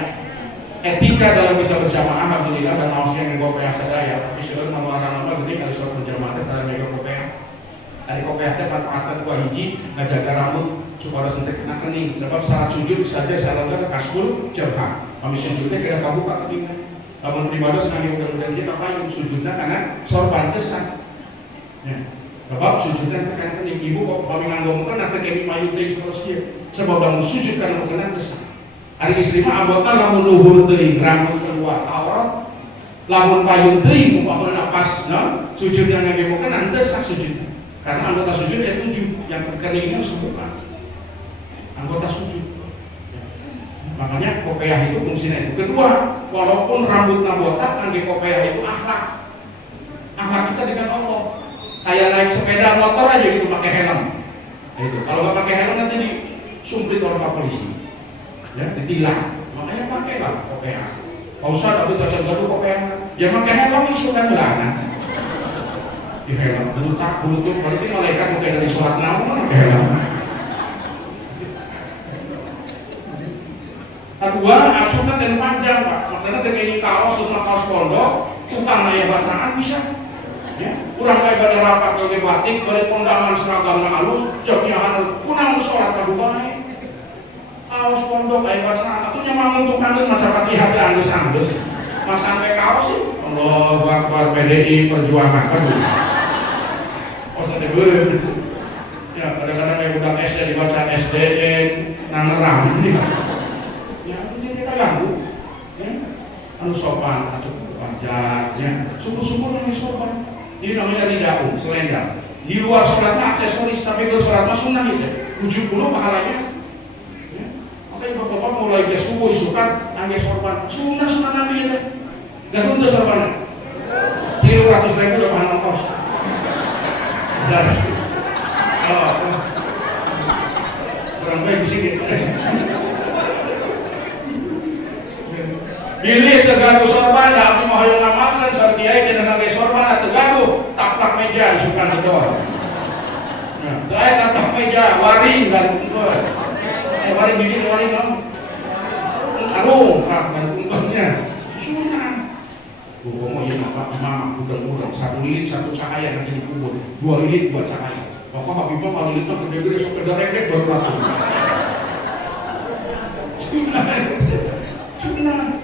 etika dalam kita berjamaah alhamdulillah dan mausnya yang gue payah sadaya tapi sebenarnya nama-nama gede kalau soal berjamaah dan mega kopea dari kopiahnya manfaatkan kuah hiji ngajaga rambut supaya sentek kena kening sebab saat sujud saja saya lakukan kasbul jabha kami sujudnya kira kabuka kening Lamun pribadi sengaja mudah-mudahan kita payung sujudnya karena sorban kesan. Ya. Bapak sujudnya karena ibu kok kami nganggo muka nanti kami payung dari terus dia. Sebab kamu sujud karena muka kesan. Hari istri mah anggota lamun luhur teuing rambut keluar aurat. Lamun payung teuing umpamana pas no sujudnya nganggo muka nanti sah sujud. Karena anggota sujud ada 7 yang keningnya semua. Anggota sujud. Makanya kopiah itu fungsinya itu. Kedua, walaupun rambutnya botak, angge kopiah itu akhlak. Akhlak kita dengan Allah. Kayak naik sepeda motor aja gitu pakai helm. Nah, itu. Kalau nggak pakai helm nanti disumprit oleh Pak Polisi, ya, ditilang. Makanya pakailah kopiah. Pak Ustaz, tapi tak gaduh kopiah. Ya pakai helm itu suka ngelangan. Di helm, betul tak, betul. Kalau itu malaikat mungkin dari sholat namun pakai helm. Kedua, acukan dan panjang Pak. Maksudnya tegaknya kaos, terus kaos pondok, tukang naya bacaan bisa. Ya, kurang kayak pada rapat ke batik, balik kondangan seragam halus, joknya halus, kunang sholat kadu baik. Kaos pondok kayak bacaan, atau nyaman untuk kangen macam hati-hati angus-angus. Mas sampai kaos sih, Allah Akbar PDI Perjuangan. Aduh, oh sedih banget. Ya, kadang-kadang kayak budak SD dibaca SDN, nangerang. Ganggu, ya, anu sopan, atau wajar, ya, syukur-syukur yang sopan. Ini namanya lidaun, selendang. Di luar sholatnya aksesoris, tapi kalau sholatnya sunnah gitu. 70 pahalanya. Ya. Makanya bapak-bapak mulai ke subuh isukan, angge sorban, sunnah nabi gitu. Gak untuk sorbannya. 300.000 udah pahala kos. Besar. Oh, kurang baik di sini. Pilih tegaduh sorban, tapi mau yang ngamalkan sorti aja dengan ngake sorban tegaduh, taplak meja isukan kedor. Saya taplak meja, waring dan kedor. Waring bikin waring dong. Karung, dan kumpulnya sunnah. Mau yang apa imam udang-udang 1 lilin 1 cahaya nanti dikubur, 2 lilin 2 cahaya. Pokok Habibah mau lilin mah gede-gede sok kedorek baru ratu. Sunnah.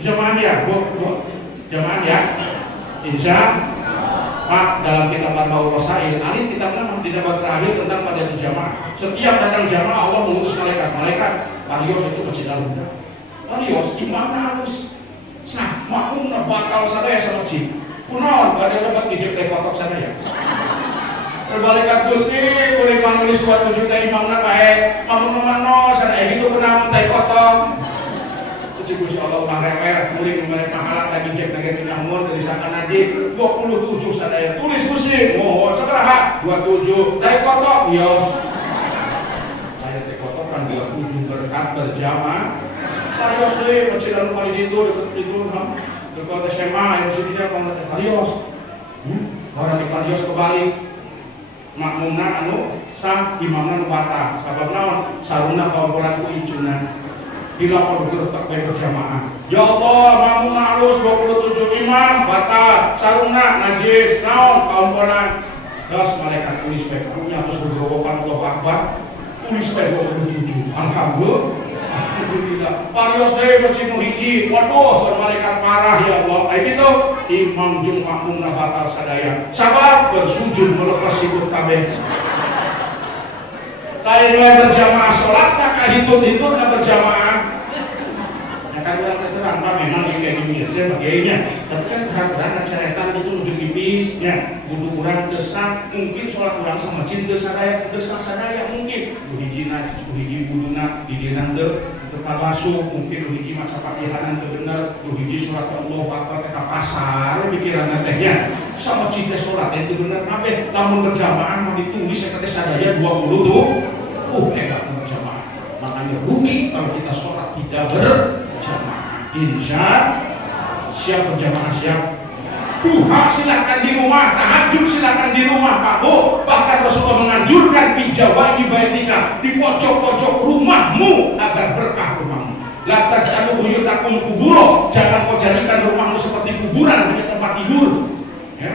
Jemaah ya, jemaah ya. Insya Pak dalam kitab Arba'ul Rasail, alif kitab nama di bab terakhir tentang pada jamaah. Setiap datang jamaah Allah mengutus malaikat. Parios itu masih dalam. Parios imamnya harus sah, makmum bakal sadaya sama masjid. Kunaon badai dapat dijek teh kotok sadaya. Berbalikat Gusti, kuring manulis buat 7 teh imamna bae, makmum mano sadaya itu kunaon teh kotok. Gusti Allah marewer murid mereka mahalang lagi cek lagi tinyamun dari sana nanti 27 sadaya tulis Gusti mohon segera 27 teh kotok yos saya teh kotok kan 27 berkat berjamaah parios deh masjid anu paling itu dekat SMA yang maksudnya kalau parios orang di parios kebalik makmumna anu sah imamna nu batal sabab naon saruna kaupuran ku incunan dilapor gertak baik berjamaah. Ya Allah, makmum harus 27 imam batal, sarungna najis, naon kaum polan. Das malaikat tulis baik punya terus bergerobokan Allah Akbar. Tulis baik 27. Alhamdulillah. Parios deui masih nu hiji. Waduh, sareng malaikat marah ya Allah. Kayak gitu imam jeung makmumna batal sadaya. Sabab bersujud melepas sikut kabeh. Lain wae berjamaah sholat tak kahitut-hitut na berjamaah. Ya kan udah terang Pak memang yang kayak gini sebagainya. Tapi kan terang-terang ceretan itu nuju tipis ya. Butuh kurang desak mungkin sholat kurang sama jin desadaya mungkin. Hijina hiji buduna di dinan teu kabasuh mungkin hiji maca Fatihanan teu bener, hiji surat Allah Akbar ka pasar pikiranna teh nya. Sama cinta sholat itu bener kabeh lamun berjamaah mah ditulis eta teh sadaya 20 tuh eta berjamaah makanya rugi kalau kita sholat tidak berjamaah. Insya siap berjamaah siap duha silakan di rumah, tahajud silakan di rumah Pak Bu. Bahkan Rasulullah menganjurkan pijawa di baitika di pojok-pojok rumahmu agar berkah rumahmu. La taj'alu buyutakum kuburo, jangan kau jadikan rumahmu seperti kuburan hanya tempat tidur. Ya.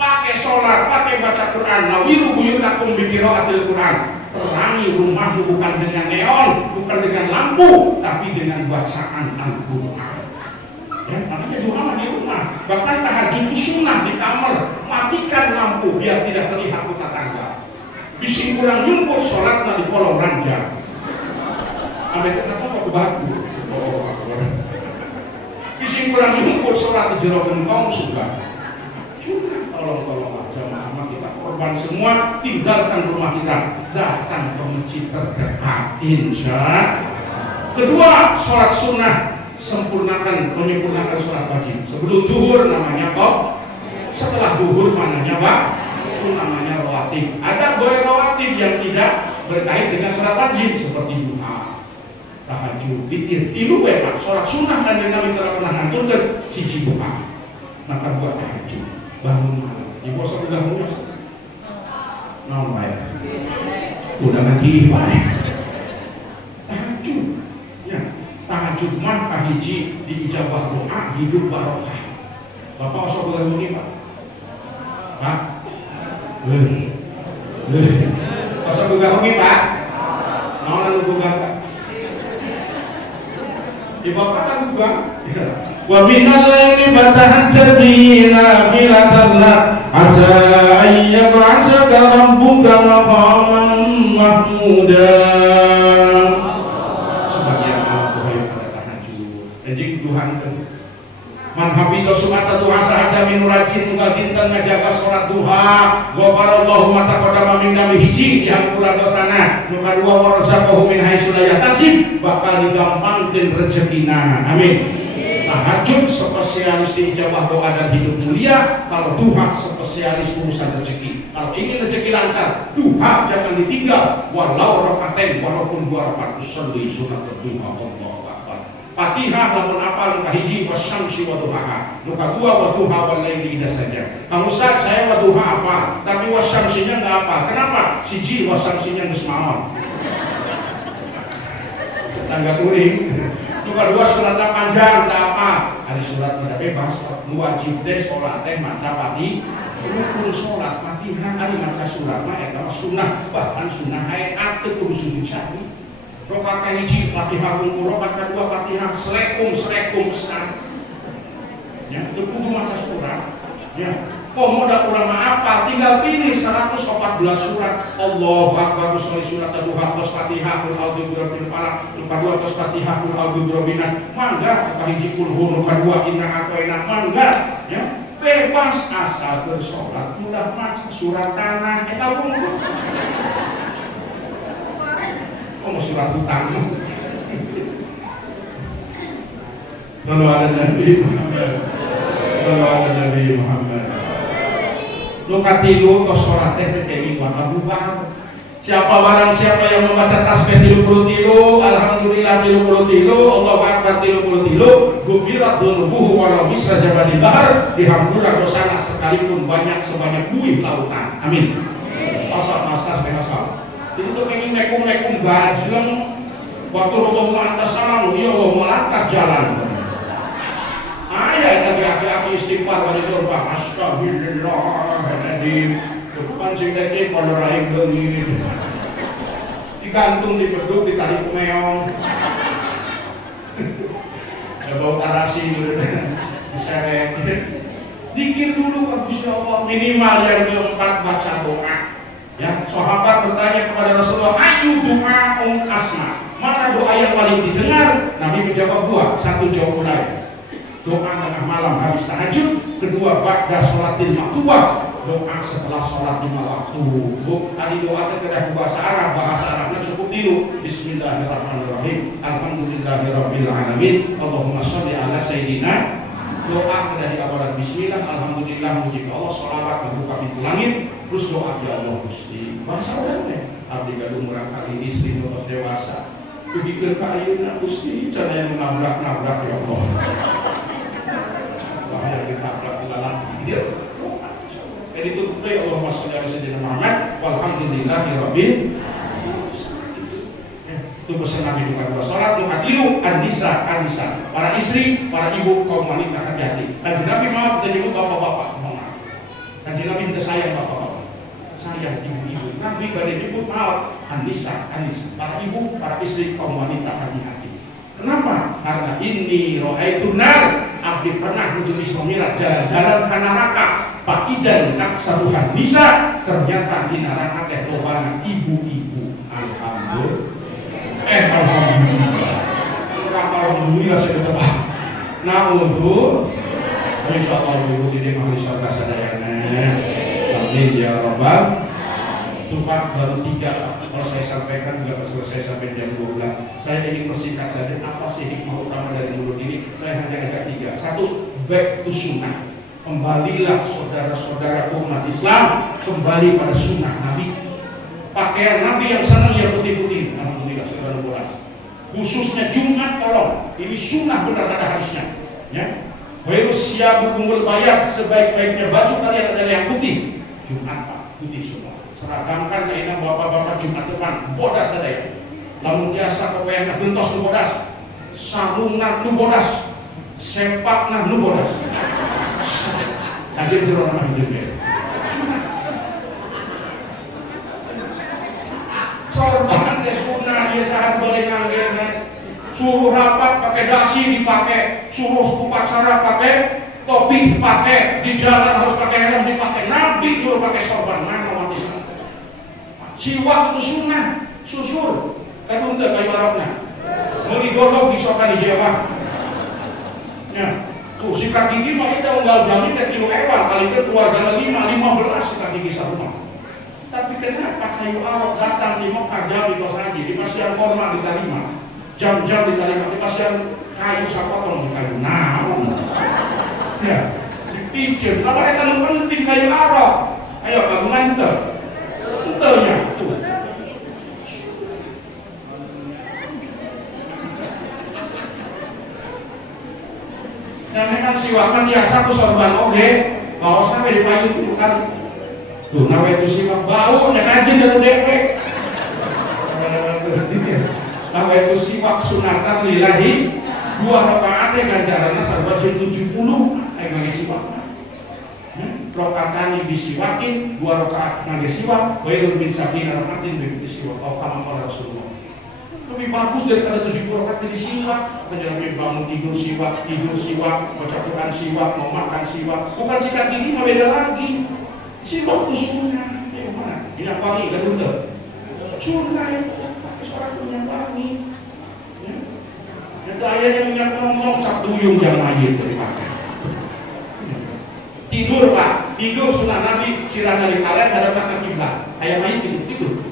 Pakai sholat, pakai baca Quran. Nawiru buyutakum bi qiraatil Quran. Perangi rumahmu bukan dengan neon, bukan dengan lampu, tapi dengan bacaan Al-Quran. Bahkan tahajud itu sunnah di kamar, matikan lampu biar tidak terlihat ke tetangga. Bising kurang nyumput sholatnya di kolong ranjang. Ambil kata apa kebaku? Oh, bising kurang nyumput sholat di jero gentong sudah. Cuma tolong jamaah kita korban semua, tinggalkan rumah kita, datang ke masjid terdekat, insya. Kedua, sholat sunnah, menyempurnakan sholat wajib. Sebelum zuhur namanya kok, setelah zuhur namanya pak, itu namanya rawatib. Ada boleh rawatib yang tidak berkait dengan sholat wajib seperti duha, tahajud, witir, tilu pak. Sholat sunnah kan yang Nabi telah pernah nganturkan siji duha, maka buat tahajud, bangun malam. Di puasa udah punya, non baik, udah nanti baik. Tahajud, ya. Tahajud mah kahiji diijabah doa hidup barokah. Bapak usah boleh muni pak. Pak, usah boleh muni pak. Mau lalu bukan pak. Di bapak kan bukan. Wa minal laili fatahajjad bihi nafilatan lak asa an yab'asaka rabbuka maqaman mahmuda. Man hafidzah sumata duha sahaja min rajin tunggal dinten ngajaga salat duha ghafarallahu ma taqaddama min dambi hiji dihampura dosana nu kadua wa razaqahu min haitsu la yahtasib bakal digampangkeun rezekina amin. Tahajud spesialis di ijabah doa dan hidup mulia, kalau duha spesialis urusan rezeki. Kalau ingin rezeki lancar, duha jangan ditinggal walau rakatain walaupun 2 rakaat usolli sunat duha. Fatihah lamun apa luka hiji wasyamsi wa duhaha, luka dua wa duha wal laili ida saja. Kang Ustaz saya wa duha apa, tapi wasyamsinya enggak apa. Kenapa? Siji wasyamsinya geus maon. Tangga kuring. Luka dua surat panjang tak apa. Hari surat tidak bebas. Nu wajib teh salat teh maca Fatihah. Rukun salat Fatihah ari maca surat mah eta sunnah, bahkan sunnah ayat teu kudu sujud sahwi. Rokat hiji Fatihah kungku, rokat kedua Fatihah selekum sekali. Ya, itu kudu maca surat. Ya, pemuda kurang apa? Tinggal pilih 114 surat. Allahu Akbar sholli surat duha tos Fatihah kul a'udzu birabbil falaq, kedua tos Fatihah kul a'udzu birabbin nas. Mangga rokat hiji kul hu, kedua inna atoina mangga. Ya, bebas asal bersolat mudah maca surat tanah eta kungku. Oh, surat hutang. Lalu ada Nabi Muhammad. Luka tilu tos sholat teh teh bubar. Siapa yang membaca tasbih 33, alhamdulillah 33, Allahu akbar 33, gufirat dzunubuhu walau misla zabadil bahr, dihampura dosana sekalipun sebanyak buih lautan. Amin. Pasal tasbih asal. Itu tuh pengen nekum bajleng waktu Allah melantas salam ya Allah melangkah jalan ayah tadi aki-aki istighfar pada turba astagfirullahaladzim kepupan sing tadi pada rahim bengi digantung di beduk ditarik meong ya bau tarasi diseret dikir dulu ke Gusti Allah minimal yang keempat baca doa. Ya, sahabat bertanya kepada Rasulullah, ayu doa asma, mana doa yang paling didengar? Nabi menjawab dua, satu jauh mulai doa tengah malam habis tahajud, kedua ba'da sholatil maktubah, doa setelah sholat 5 waktu. Tadi doa kepada bahasa Arabnya cukup dulu. Bismillahirrahmanirrahim, alhamdulillahirabbil alamin, Allahumma sholli ala sayyidina. Doa dari awal bismillah, alhamdulillah, muji Allah, sholawat membuka pintu langit. Terus doa ya Allah Gusti. Bahasa orang teh abdi gaduh murang kali istri nutos dewasa. Pikir ka ayeuna Gusti cara yang nabrak ya Allah. Wah yang ditabrak lalang dia. Jadi tutup deui Allahumma sholli ala sayyidina Muhammad walhamdulillahirabbil itu pesan Nabi duka dua sholat, duka tilu, Anissa, para istri, para ibu, kaum wanita hati-hati. Kanjeng Nabi maaf dan ibu bapak-bapak, maaf. Kanjeng Nabi minta sayang bapak-bapak, sayang ibu-ibu. Nabi badai ibu maaf, Anissa, para ibu, para istri, kaum wanita hati-hati. Kenapa? Karena ini rohaitun nar, abdi pernah menuju Isra Mi'raj jalan-jalan ke neraka Pak Idan aksaruhan nisa, ternyata di neraka teh lobana ibu-ibu. Alhamdulillah. Alhamdulillah saya tetap. Nah untuk insyaallah ibu ini mahli surga sadayana. Amin ya rabbal. Tumpah baru 3. Kalau saya sampaikan juga selesai sampai jam 12. Saya ingin persingkat saja apa sih hikmah utama dari mulut ini. Saya hanya ada 3. 1, back to sunnah. Kembalilah saudara-saudara umat Islam kembali pada sunnah Nabi. Pakaian Nabi yang senang ya putih-putih. Alhamdulillah saudara bolas. Khususnya Jumat tolong. Ini sunnah benar ada hadisnya. Ya. Harus siap kumpul bayar sebaik-baiknya baju kalian adalah yang putih. Jumat Pak, putih semua. Seragamkan kainan bapak-bapak Jumat depan bodas ada ya. Lamun biasa kepengen bentos nu bodas, sarungna nu bodas, sepakna nu bodas. Kajian jero nama hidupnya. Sorban teh sunah dia sahat boleh ngangge. Suruh rapat pakai dasi dipakai, suruh upacara pakai topi dipakai, di jalan harus pakai helm dipakai. Nabi dulu pakai sorban mana umat Islam. Siwak itu sunnah, susur. Kan untuk kayu Arabnya. Meli golok disokan di Jawa. Ya, tuh sikat gigi mah kita unggal jamin dan kilo ewan kali itu keluarga 15 sikat gigi satu rumah. Tapi kenapa kayu Arab datang di Mekah jadi kos haji di Masjid Korma diterima, jam-jam diterima di Masjid kayu sapotong di kayu. Nah, ya dipikir, kenapa kita penting kayu Arab? Ayo gabungan itu. Tentunya tuh. Dan memang siwakan biasa aku sorban oke, bawa sampai di payung itu kan. Tuh, nawa itu siwak bau, ya kajin dan dewek. Nawa itu siwak sunatan lillahi 2 rakaat yang ganjarannya sarwa jam 70 ngagi siwak. Rokatani disiwakin 2 rakaat ngagi siwak, wairul bin sabina rakaatin bi siwak. Oh kama qala Rasulullah. Lebih bagus daripada 70 rakaat di siwak. Menjalani bangun tidur siwak, baca Quran siwak, mau makan siwak. Bukan sikat gigi mah beda lagi. Siwak itu sunnah. Ya mana? Minyak wangi kan betul. Sunnah itu seorang minyak wangi. Ya. Itu ayahnya minyak ngomong cap duyung yang mayit dipakai. Tidur Pak, tidur sunnah Nabi sirah dari kalian ada mata kiblat. Ayah mayit tidur.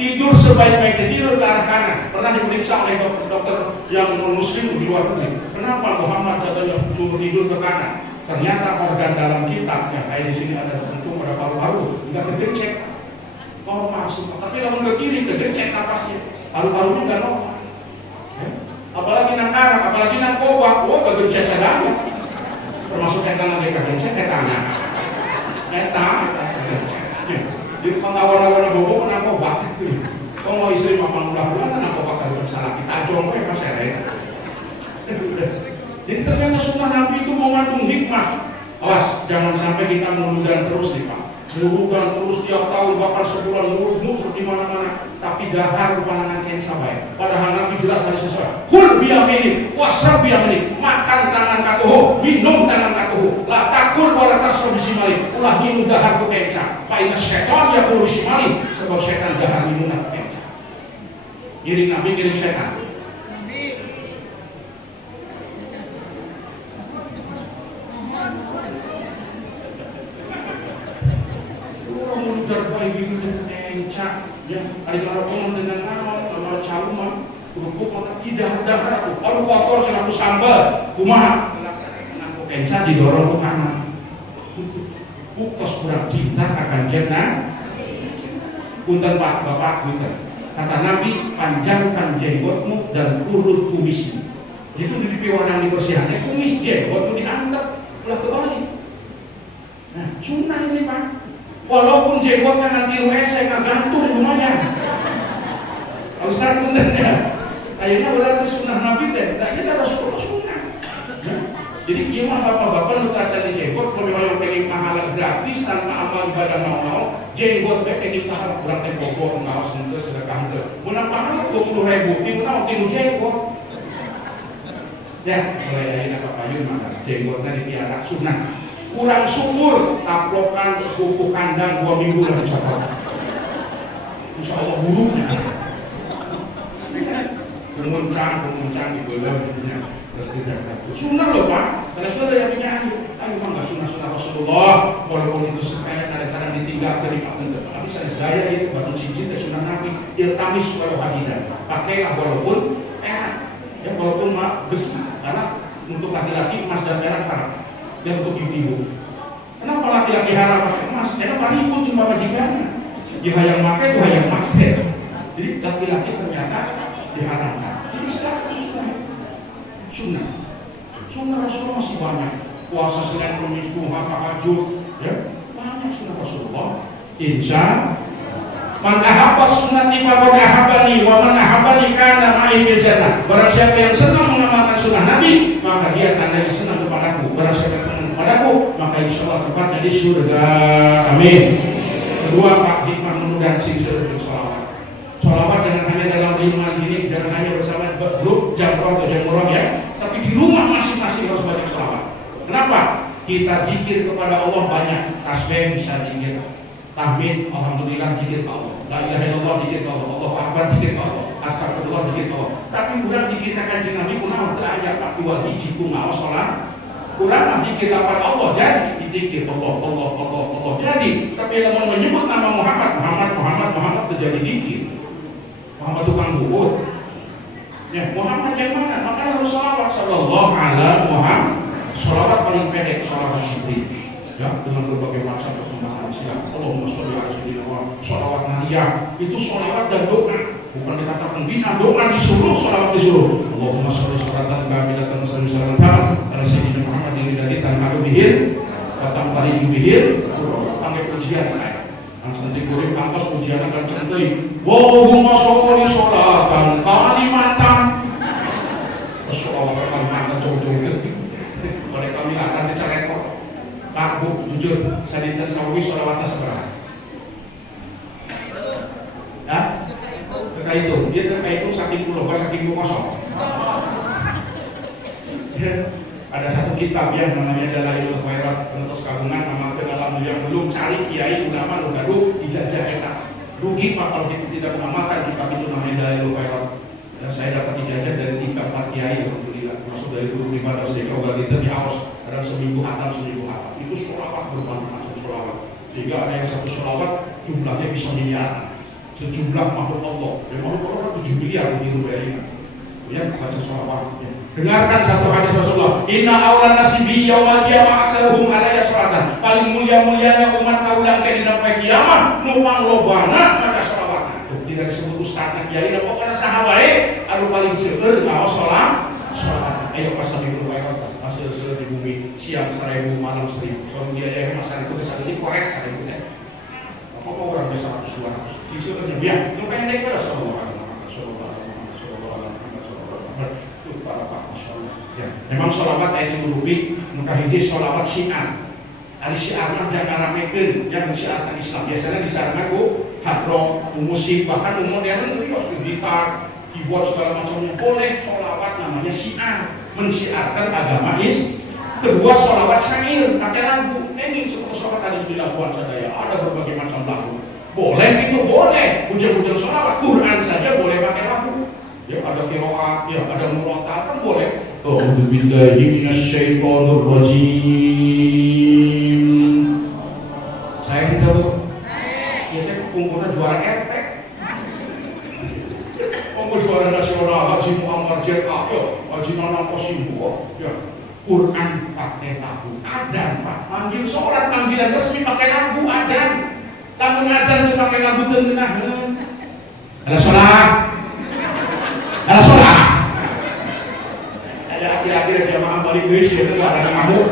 Tidur sebaik-baiknya tidur ke arah kanan. Pernah diperiksa oleh dokter yang muslim di luar negeri. Kenapa Muhammad katanya suruh tidur ke kanan? Ternyata organ dalam kita, ya kayak di sini ada tertentu pada paru-paru, nggak kegencet, normal semua. Tapi kalau ke kiri kegencet napasnya, paru-parunya nggak normal. Ya? Apalagi nang kanan, apalagi nang kobak, kegencet sedangnya. Termasuk etan lagi kegencet, etannya, di pengawan-awan bobo kenapa kobak? Kau mau istri mama mudah-mudahan kenapa kobak kalau salah kita jompo ya mas Eren. Jadi ternyata sunnah Nabi itu mengandung hikmah. Awas, jangan sampai kita meludan terus nih Pak. Meludan terus tiap tahun, bahkan sebulan mulut di mana-mana. Tapi dahar pandangan yang sabai. Padahal Nabi jelas dari sesuatu. Kul biyamini, wasab biyamini. Makan tangan katuhu, minum tangan katuhu. La takul wala tasro bisimali. Ulah minum dahar ku kenca. Paina syaitan ya kul bisimali. Sebab syaitan dahar minum ku kenca. Giring Nabi, giring syaitan. Ya, ada kalau ngomong dengan nama, kalau caluman, kerupuk maka tidak ada. Kalau kotor cina aku sambal, kumaha, aku kenca didorong ke kanan. Buktos kurang cinta akan jenah. Punten Pak, Bapak, punten. Kata Nabi, panjangkan jenggotmu dan urut kumismu. Itu di piwanan dibersihannya, kumis jenggot itu diantar ulah kebalik. Nah, sunnah ini Pak. Walaupun jenggotnya nanti lu esek, gantung lumayan. Ustaz punten ya. Akhirnya berarti sunnah Nabi teh, kita Rasulullah sunnah. Jadi gimana bapak-bapak lu kaca di jenggot, kalau yang pengen pahala gratis tanpa amal ibadah mau jenggot pengen pahala kurang teh bobor ngawas henteu sedekah henteu. Mun pahala 20.000 ti mun mau tilu jenggot. Ya, mulai dari apa payun maka jenggotnya dipiara sunnah. Kurang sumur taplokan pupuk kandang 2 minggu udah dicopot. Insya Allah buruknya. Kemuncang di belakangnya terus tidak. Sunnah loh Pak. Karena sudah yang punya ayo mah nggak sunnah Rasulullah. Walaupun itu supaya kadang-kadang ditinggalkan di pakaian. Tapi saya gaya itu batu cincin dan sunnah Nabi. Iltamis walau hadidan. Pakailah walaupun enak. Ya walaupun besi. Karena untuk laki-laki emas dan perak haram. Dan untuk ibu-ibu. Kenapa laki-laki haram pakai emas? Karena paripun cuma majikannya. Dia yang pakai, dia yang pakai. Jadi laki-laki ternyata diharamkan. Jadi sekarang itu sunnah Rasulullah masih banyak. Puasa Senin, Kamis, Jumat, tahajud, ya banyak sunnah Rasulullah. Insya man ahabba sunnati faqad ahabbani wa man ahabbani kana ma'i fil jannah. Barang siapa yang senang mengamalkan sunnah Nabi, maka dia tandanya senang kepadaku. Barang siapa yang senang kepadaku, maka insyaallah tempatnya di surga. Amin. Kedua Pak, hikmah menu dan sing sering sholawat. Sholawat jangan hanya dalam lingkungan ini, jangan hanya bersama grup jamroh atau jamroh ya, tapi di rumah masing-masing harus banyak sholawat. Kenapa? Kita zikir kepada Allah banyak, tasbih bisa zikir, tahmid, alhamdulillah zikir ke Allah, la ilaha illallah zikir ke Allah, Allahu akbar zikir ke Allah, astagfirullah zikir ke Allah. Tapi kurang dikirkan Kanjeng Nabi kunaon teu aya Pak dua hiji kumaha salat. Kurang zikir lapan Allah jadi dikir Allah jadi. Tapi lamun menyebut nama Muhammad terjadi dikir. Muhammad tukang bubut. Ya, Muhammad yang mana? Maka harus sholawat sallallahu alaihi Muhammad. Sholawat paling pendek sholawat Jibril. Ya, dengan berbagai macam perkembangan siap. Allahumma sholli ala sayyidina Muhammad. Sholawat Nariyah itu sholawat dan doa. Bukan dikatakan bina, doa disuruh, sholawat disuruh. Allahumma sholli sholatan kamilatan sallallahu alaihi wasallam ala sayyidina Muhammad ini dari tanharu bihir, batang pari jubihir, panggil pujian saya. Langsung dikurim angkos pujian akan centui. Allahumma sholli sholatan Kalimantan. Sholawat Kalimantan jauh-jauh. Pada kami akan dicarekor. Pak Bu, jujur, saya dinten sawi sholawatnya seberapa? Hah? Itu, dia terkait itu saking pulau, saking kosong. Ada satu kitab ya namanya Dalailul Khairat penutus kabungan nama kedalam yang belum cari kiai ulama lu gaduh dijajah eta. Rugi Pak kalau kita tidak mengamalkan kitab itu namanya Dalailul Khairat. Ya, saya dapat dijajah dari 3-4 kiai alhamdulillah. Masuk dari guru ibadah sedekah galita di Aos. Ada seminggu hatam. Itu sholawat berbagai macam sholawat. Sehingga ada yang satu sholawat jumlahnya bisa miliaran. Sejumlah makhluk Allah. Dan makhluk Allah 7 miliar di rupiah. Ya, baca sholawat. Dengarkan satu hadis Rasulullah. Inna awlan nasibi yaumal qiyamah aksaruhum alayya sholatan. Paling mulia-mulianya umat kaulah ke dina poe kiamat numpang lobana maca sholawat. Tidak disebut ustazna kiai dan pokoknya sahabae anu paling seueur ngaos sholawat. Ayo pas di rupiah hasil seueur di bumi siang 1000 malam 1000. Soal biaya masa itu saat ini korek 1000 teh. Apa orang bisa 100 200. Sisanya biar yang pendek pada sallallahu alaihi ya, memang sholawat ayat murubi muka hiji sholawat syiar. Ari syiar mah jangan ramekeun yang disiarkan Islam. Biasanya disiarkan ku hadroh, musik, bahkan modern rios gitar, keyboard segala macamnya boleh sholawat namanya syiar, mensiarkan agama Islam. Kedua sholawat syair, pakai lagu. Ini seperti sholawat tadi di Labuan Sadaya ada berbagai macam lagu. Boleh itu boleh, hujan-hujan sholawat Quran saja boleh pakai lagu. Ya ada qiraat, ya ada murotal kan boleh. A'udzu billahi minasyaitonir rajim. Saya tahu. Ya teh kumpulna juara RT. Kumpul juara nasional Haji Muhammad JA, ya Haji Nanang Kosimbo, ya Quran pakai lagu, adzan Pak. Manggil sholat panggilan resmi pakai lagu adzan. Tamun adzan itu pakai lagu teu ngeunaheun. Ada sholat. Ada sholat. Ada akhir-akhir jamaah balik geus ya teu ada ngamuk.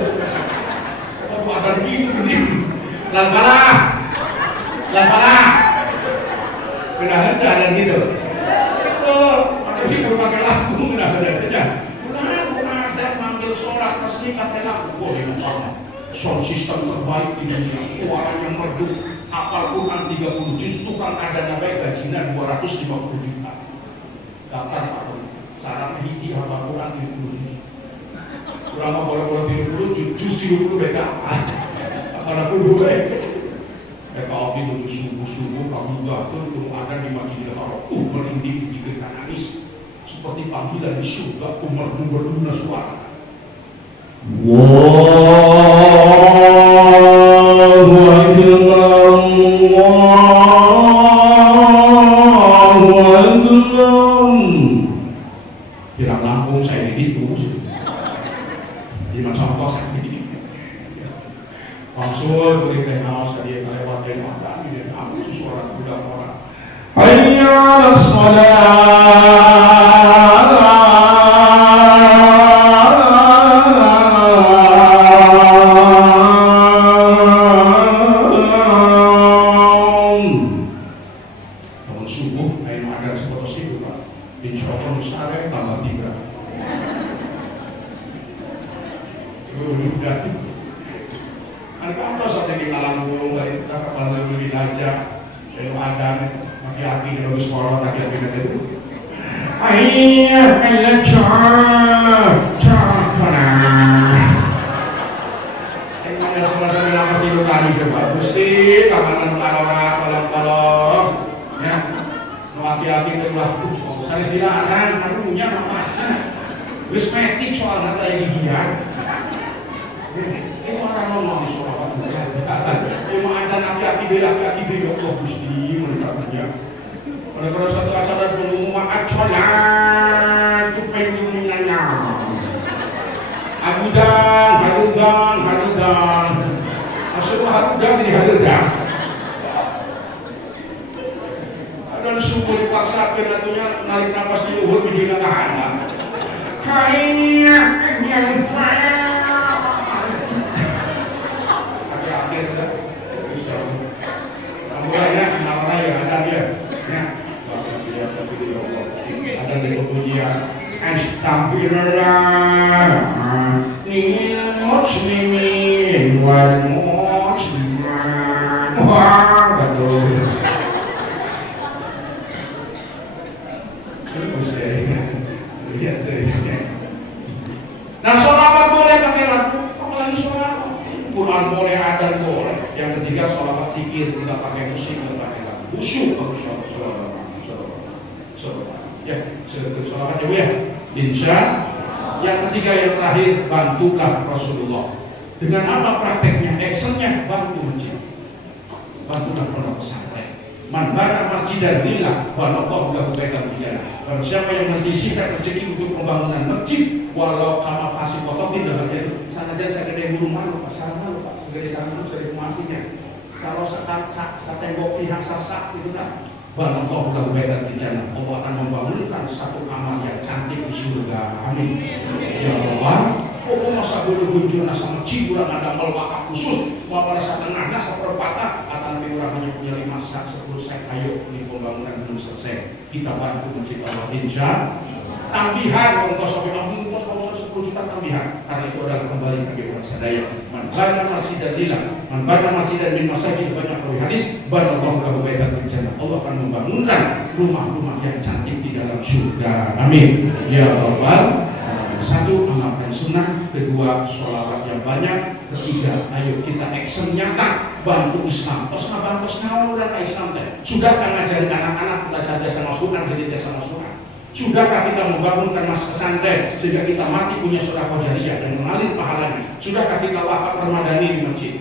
Oh ada gitu sendiri. Lan balah. Benar teh ada gitu. Betul. Ada sih pakai lagu benar teh. Benar dan manggil sholat resmi pakai lagu. Boleh Allah. Sound system terbaik di dunia. Suaranya merdu. Hafal Quran 30 juz, tukang ada nabai gajinya 250 juta. Daftar Pak, syarat hiji hafal Quran 30 juz. Kurang mau bola-bola tiru justru beda. Apa kudu mereka api menuju subuh-subuh kamu gatul belum ada di Masjidil Haram merinding di nangis seperti panggilan di surga berduna suara. Allahu Akbar, Allahu Akbar. Bilang Lampung saya di itu di Macampur saya di langsung beri tengah saya lewat tengah dan aku suara budak orang. Hayya 'alas shalah. Dengan apa prakteknya? Actionnya bantu masjid, bantulah pondok pesantren. Man bana masjidan lillah wa naqahu lahu baitan fil jannah. Barang siapa yang menyisihkan rezeki untuk pembangunan masjid, walau kama pasir kotokin dalam itu, sanajan sagede burung malu, pasar malu, Pak. Sagede sarang sagede masihnya. Kalau satembok pihak sasak itu kan, wa naqahu lahu baitan fil jannah. Allah akan membangunkan satu kamar yang cantik di surga. Amin. Ya Allah. Oh, masa bulu-bulu sama ciburan ada melwakaf khusus mau merasa tengahnya seperempatnya akan lebih kurang hanya punya 5 sak 10 sek. Ayo ini pembangunan belum selesai, kita bantu masjid Allah insya tambihan ongkos sampai ongkos 10 juta tambihan karena itu adalah kembali bagi orang sadaya. Man bana masjidan lillah, man bana masjidan min masajid, banyak dari hadis banallahu lahu baitan fil jannah. Allah akan membangunkan rumah-rumah yang cantik di dalam surga. Amin ya rabbal. Satu, amalkan sunnah. Kedua, sholawat yang banyak. Ketiga, ayo kita action nyata bantu Islam. Terus bantu Islam dan Islam teh. Sudahkah ngajarin anak-anak kita jadi sama sunnah, jadi sama sunnah? Sudahkah kita membangunkan mas pesantren sehingga kita mati punya sedekah jariyah dan mengalir pahalanya? Sudahkah kita wakaf Ramadhani di masjid?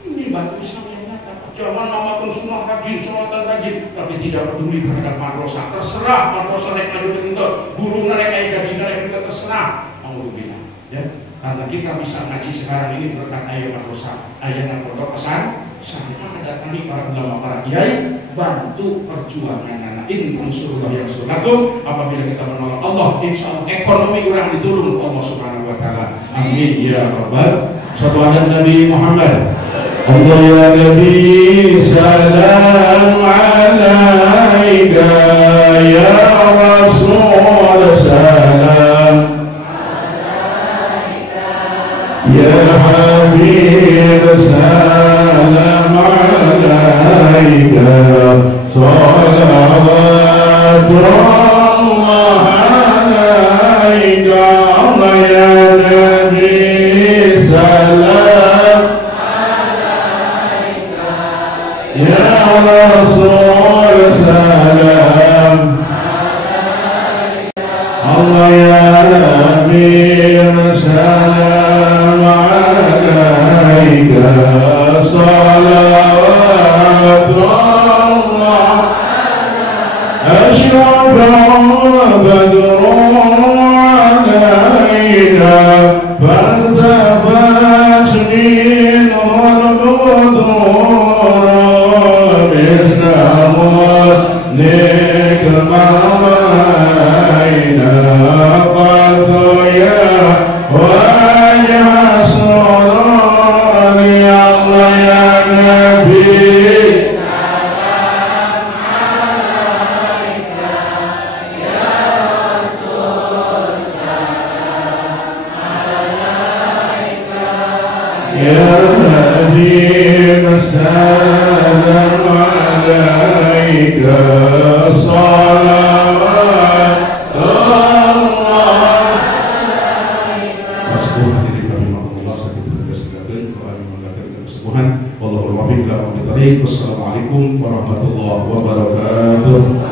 Ini bantu Islam yang nyata. Jangan namakan sunnah rajin, sholawatan rajin, tapi tidak peduli terhadap madrasah. Terserah madrasah naik maju tertentu, guru naik gaji naik terserah. Alhamdulillah, ya. Karena kita bisa ngaji sekarang ini berkat ayat madrasah, ayat pondok pesantren. Saya datangi para ulama, para kiai, bantu perjuangan anak ini. Insyaallah yang surgakum. Apabila kita menolong Allah, insyaallah ekonomi kurang ditulung Allah Subhanahu wa taala. Amin ya rabbal. Sallallahu Nabi Muhammad. Allah ya Nabi, salam alaika ya Rasul, salam ya Habib, salam alaika, salawatullah alaika, Allah ya Nabi. أشرق بدر علينا فالتفت منه البدور مثل نجم علينا قد يا وجه سروري الله يا نبي يا حبيب السلام عليك صلوات الله kesembuhan ini kami Allah sakit berkesehatan kami mengatakan kesembuhan wallahul wafiq ila aqwamit thariq. Wassalamualaikum warahmatullahi wabarakatuh.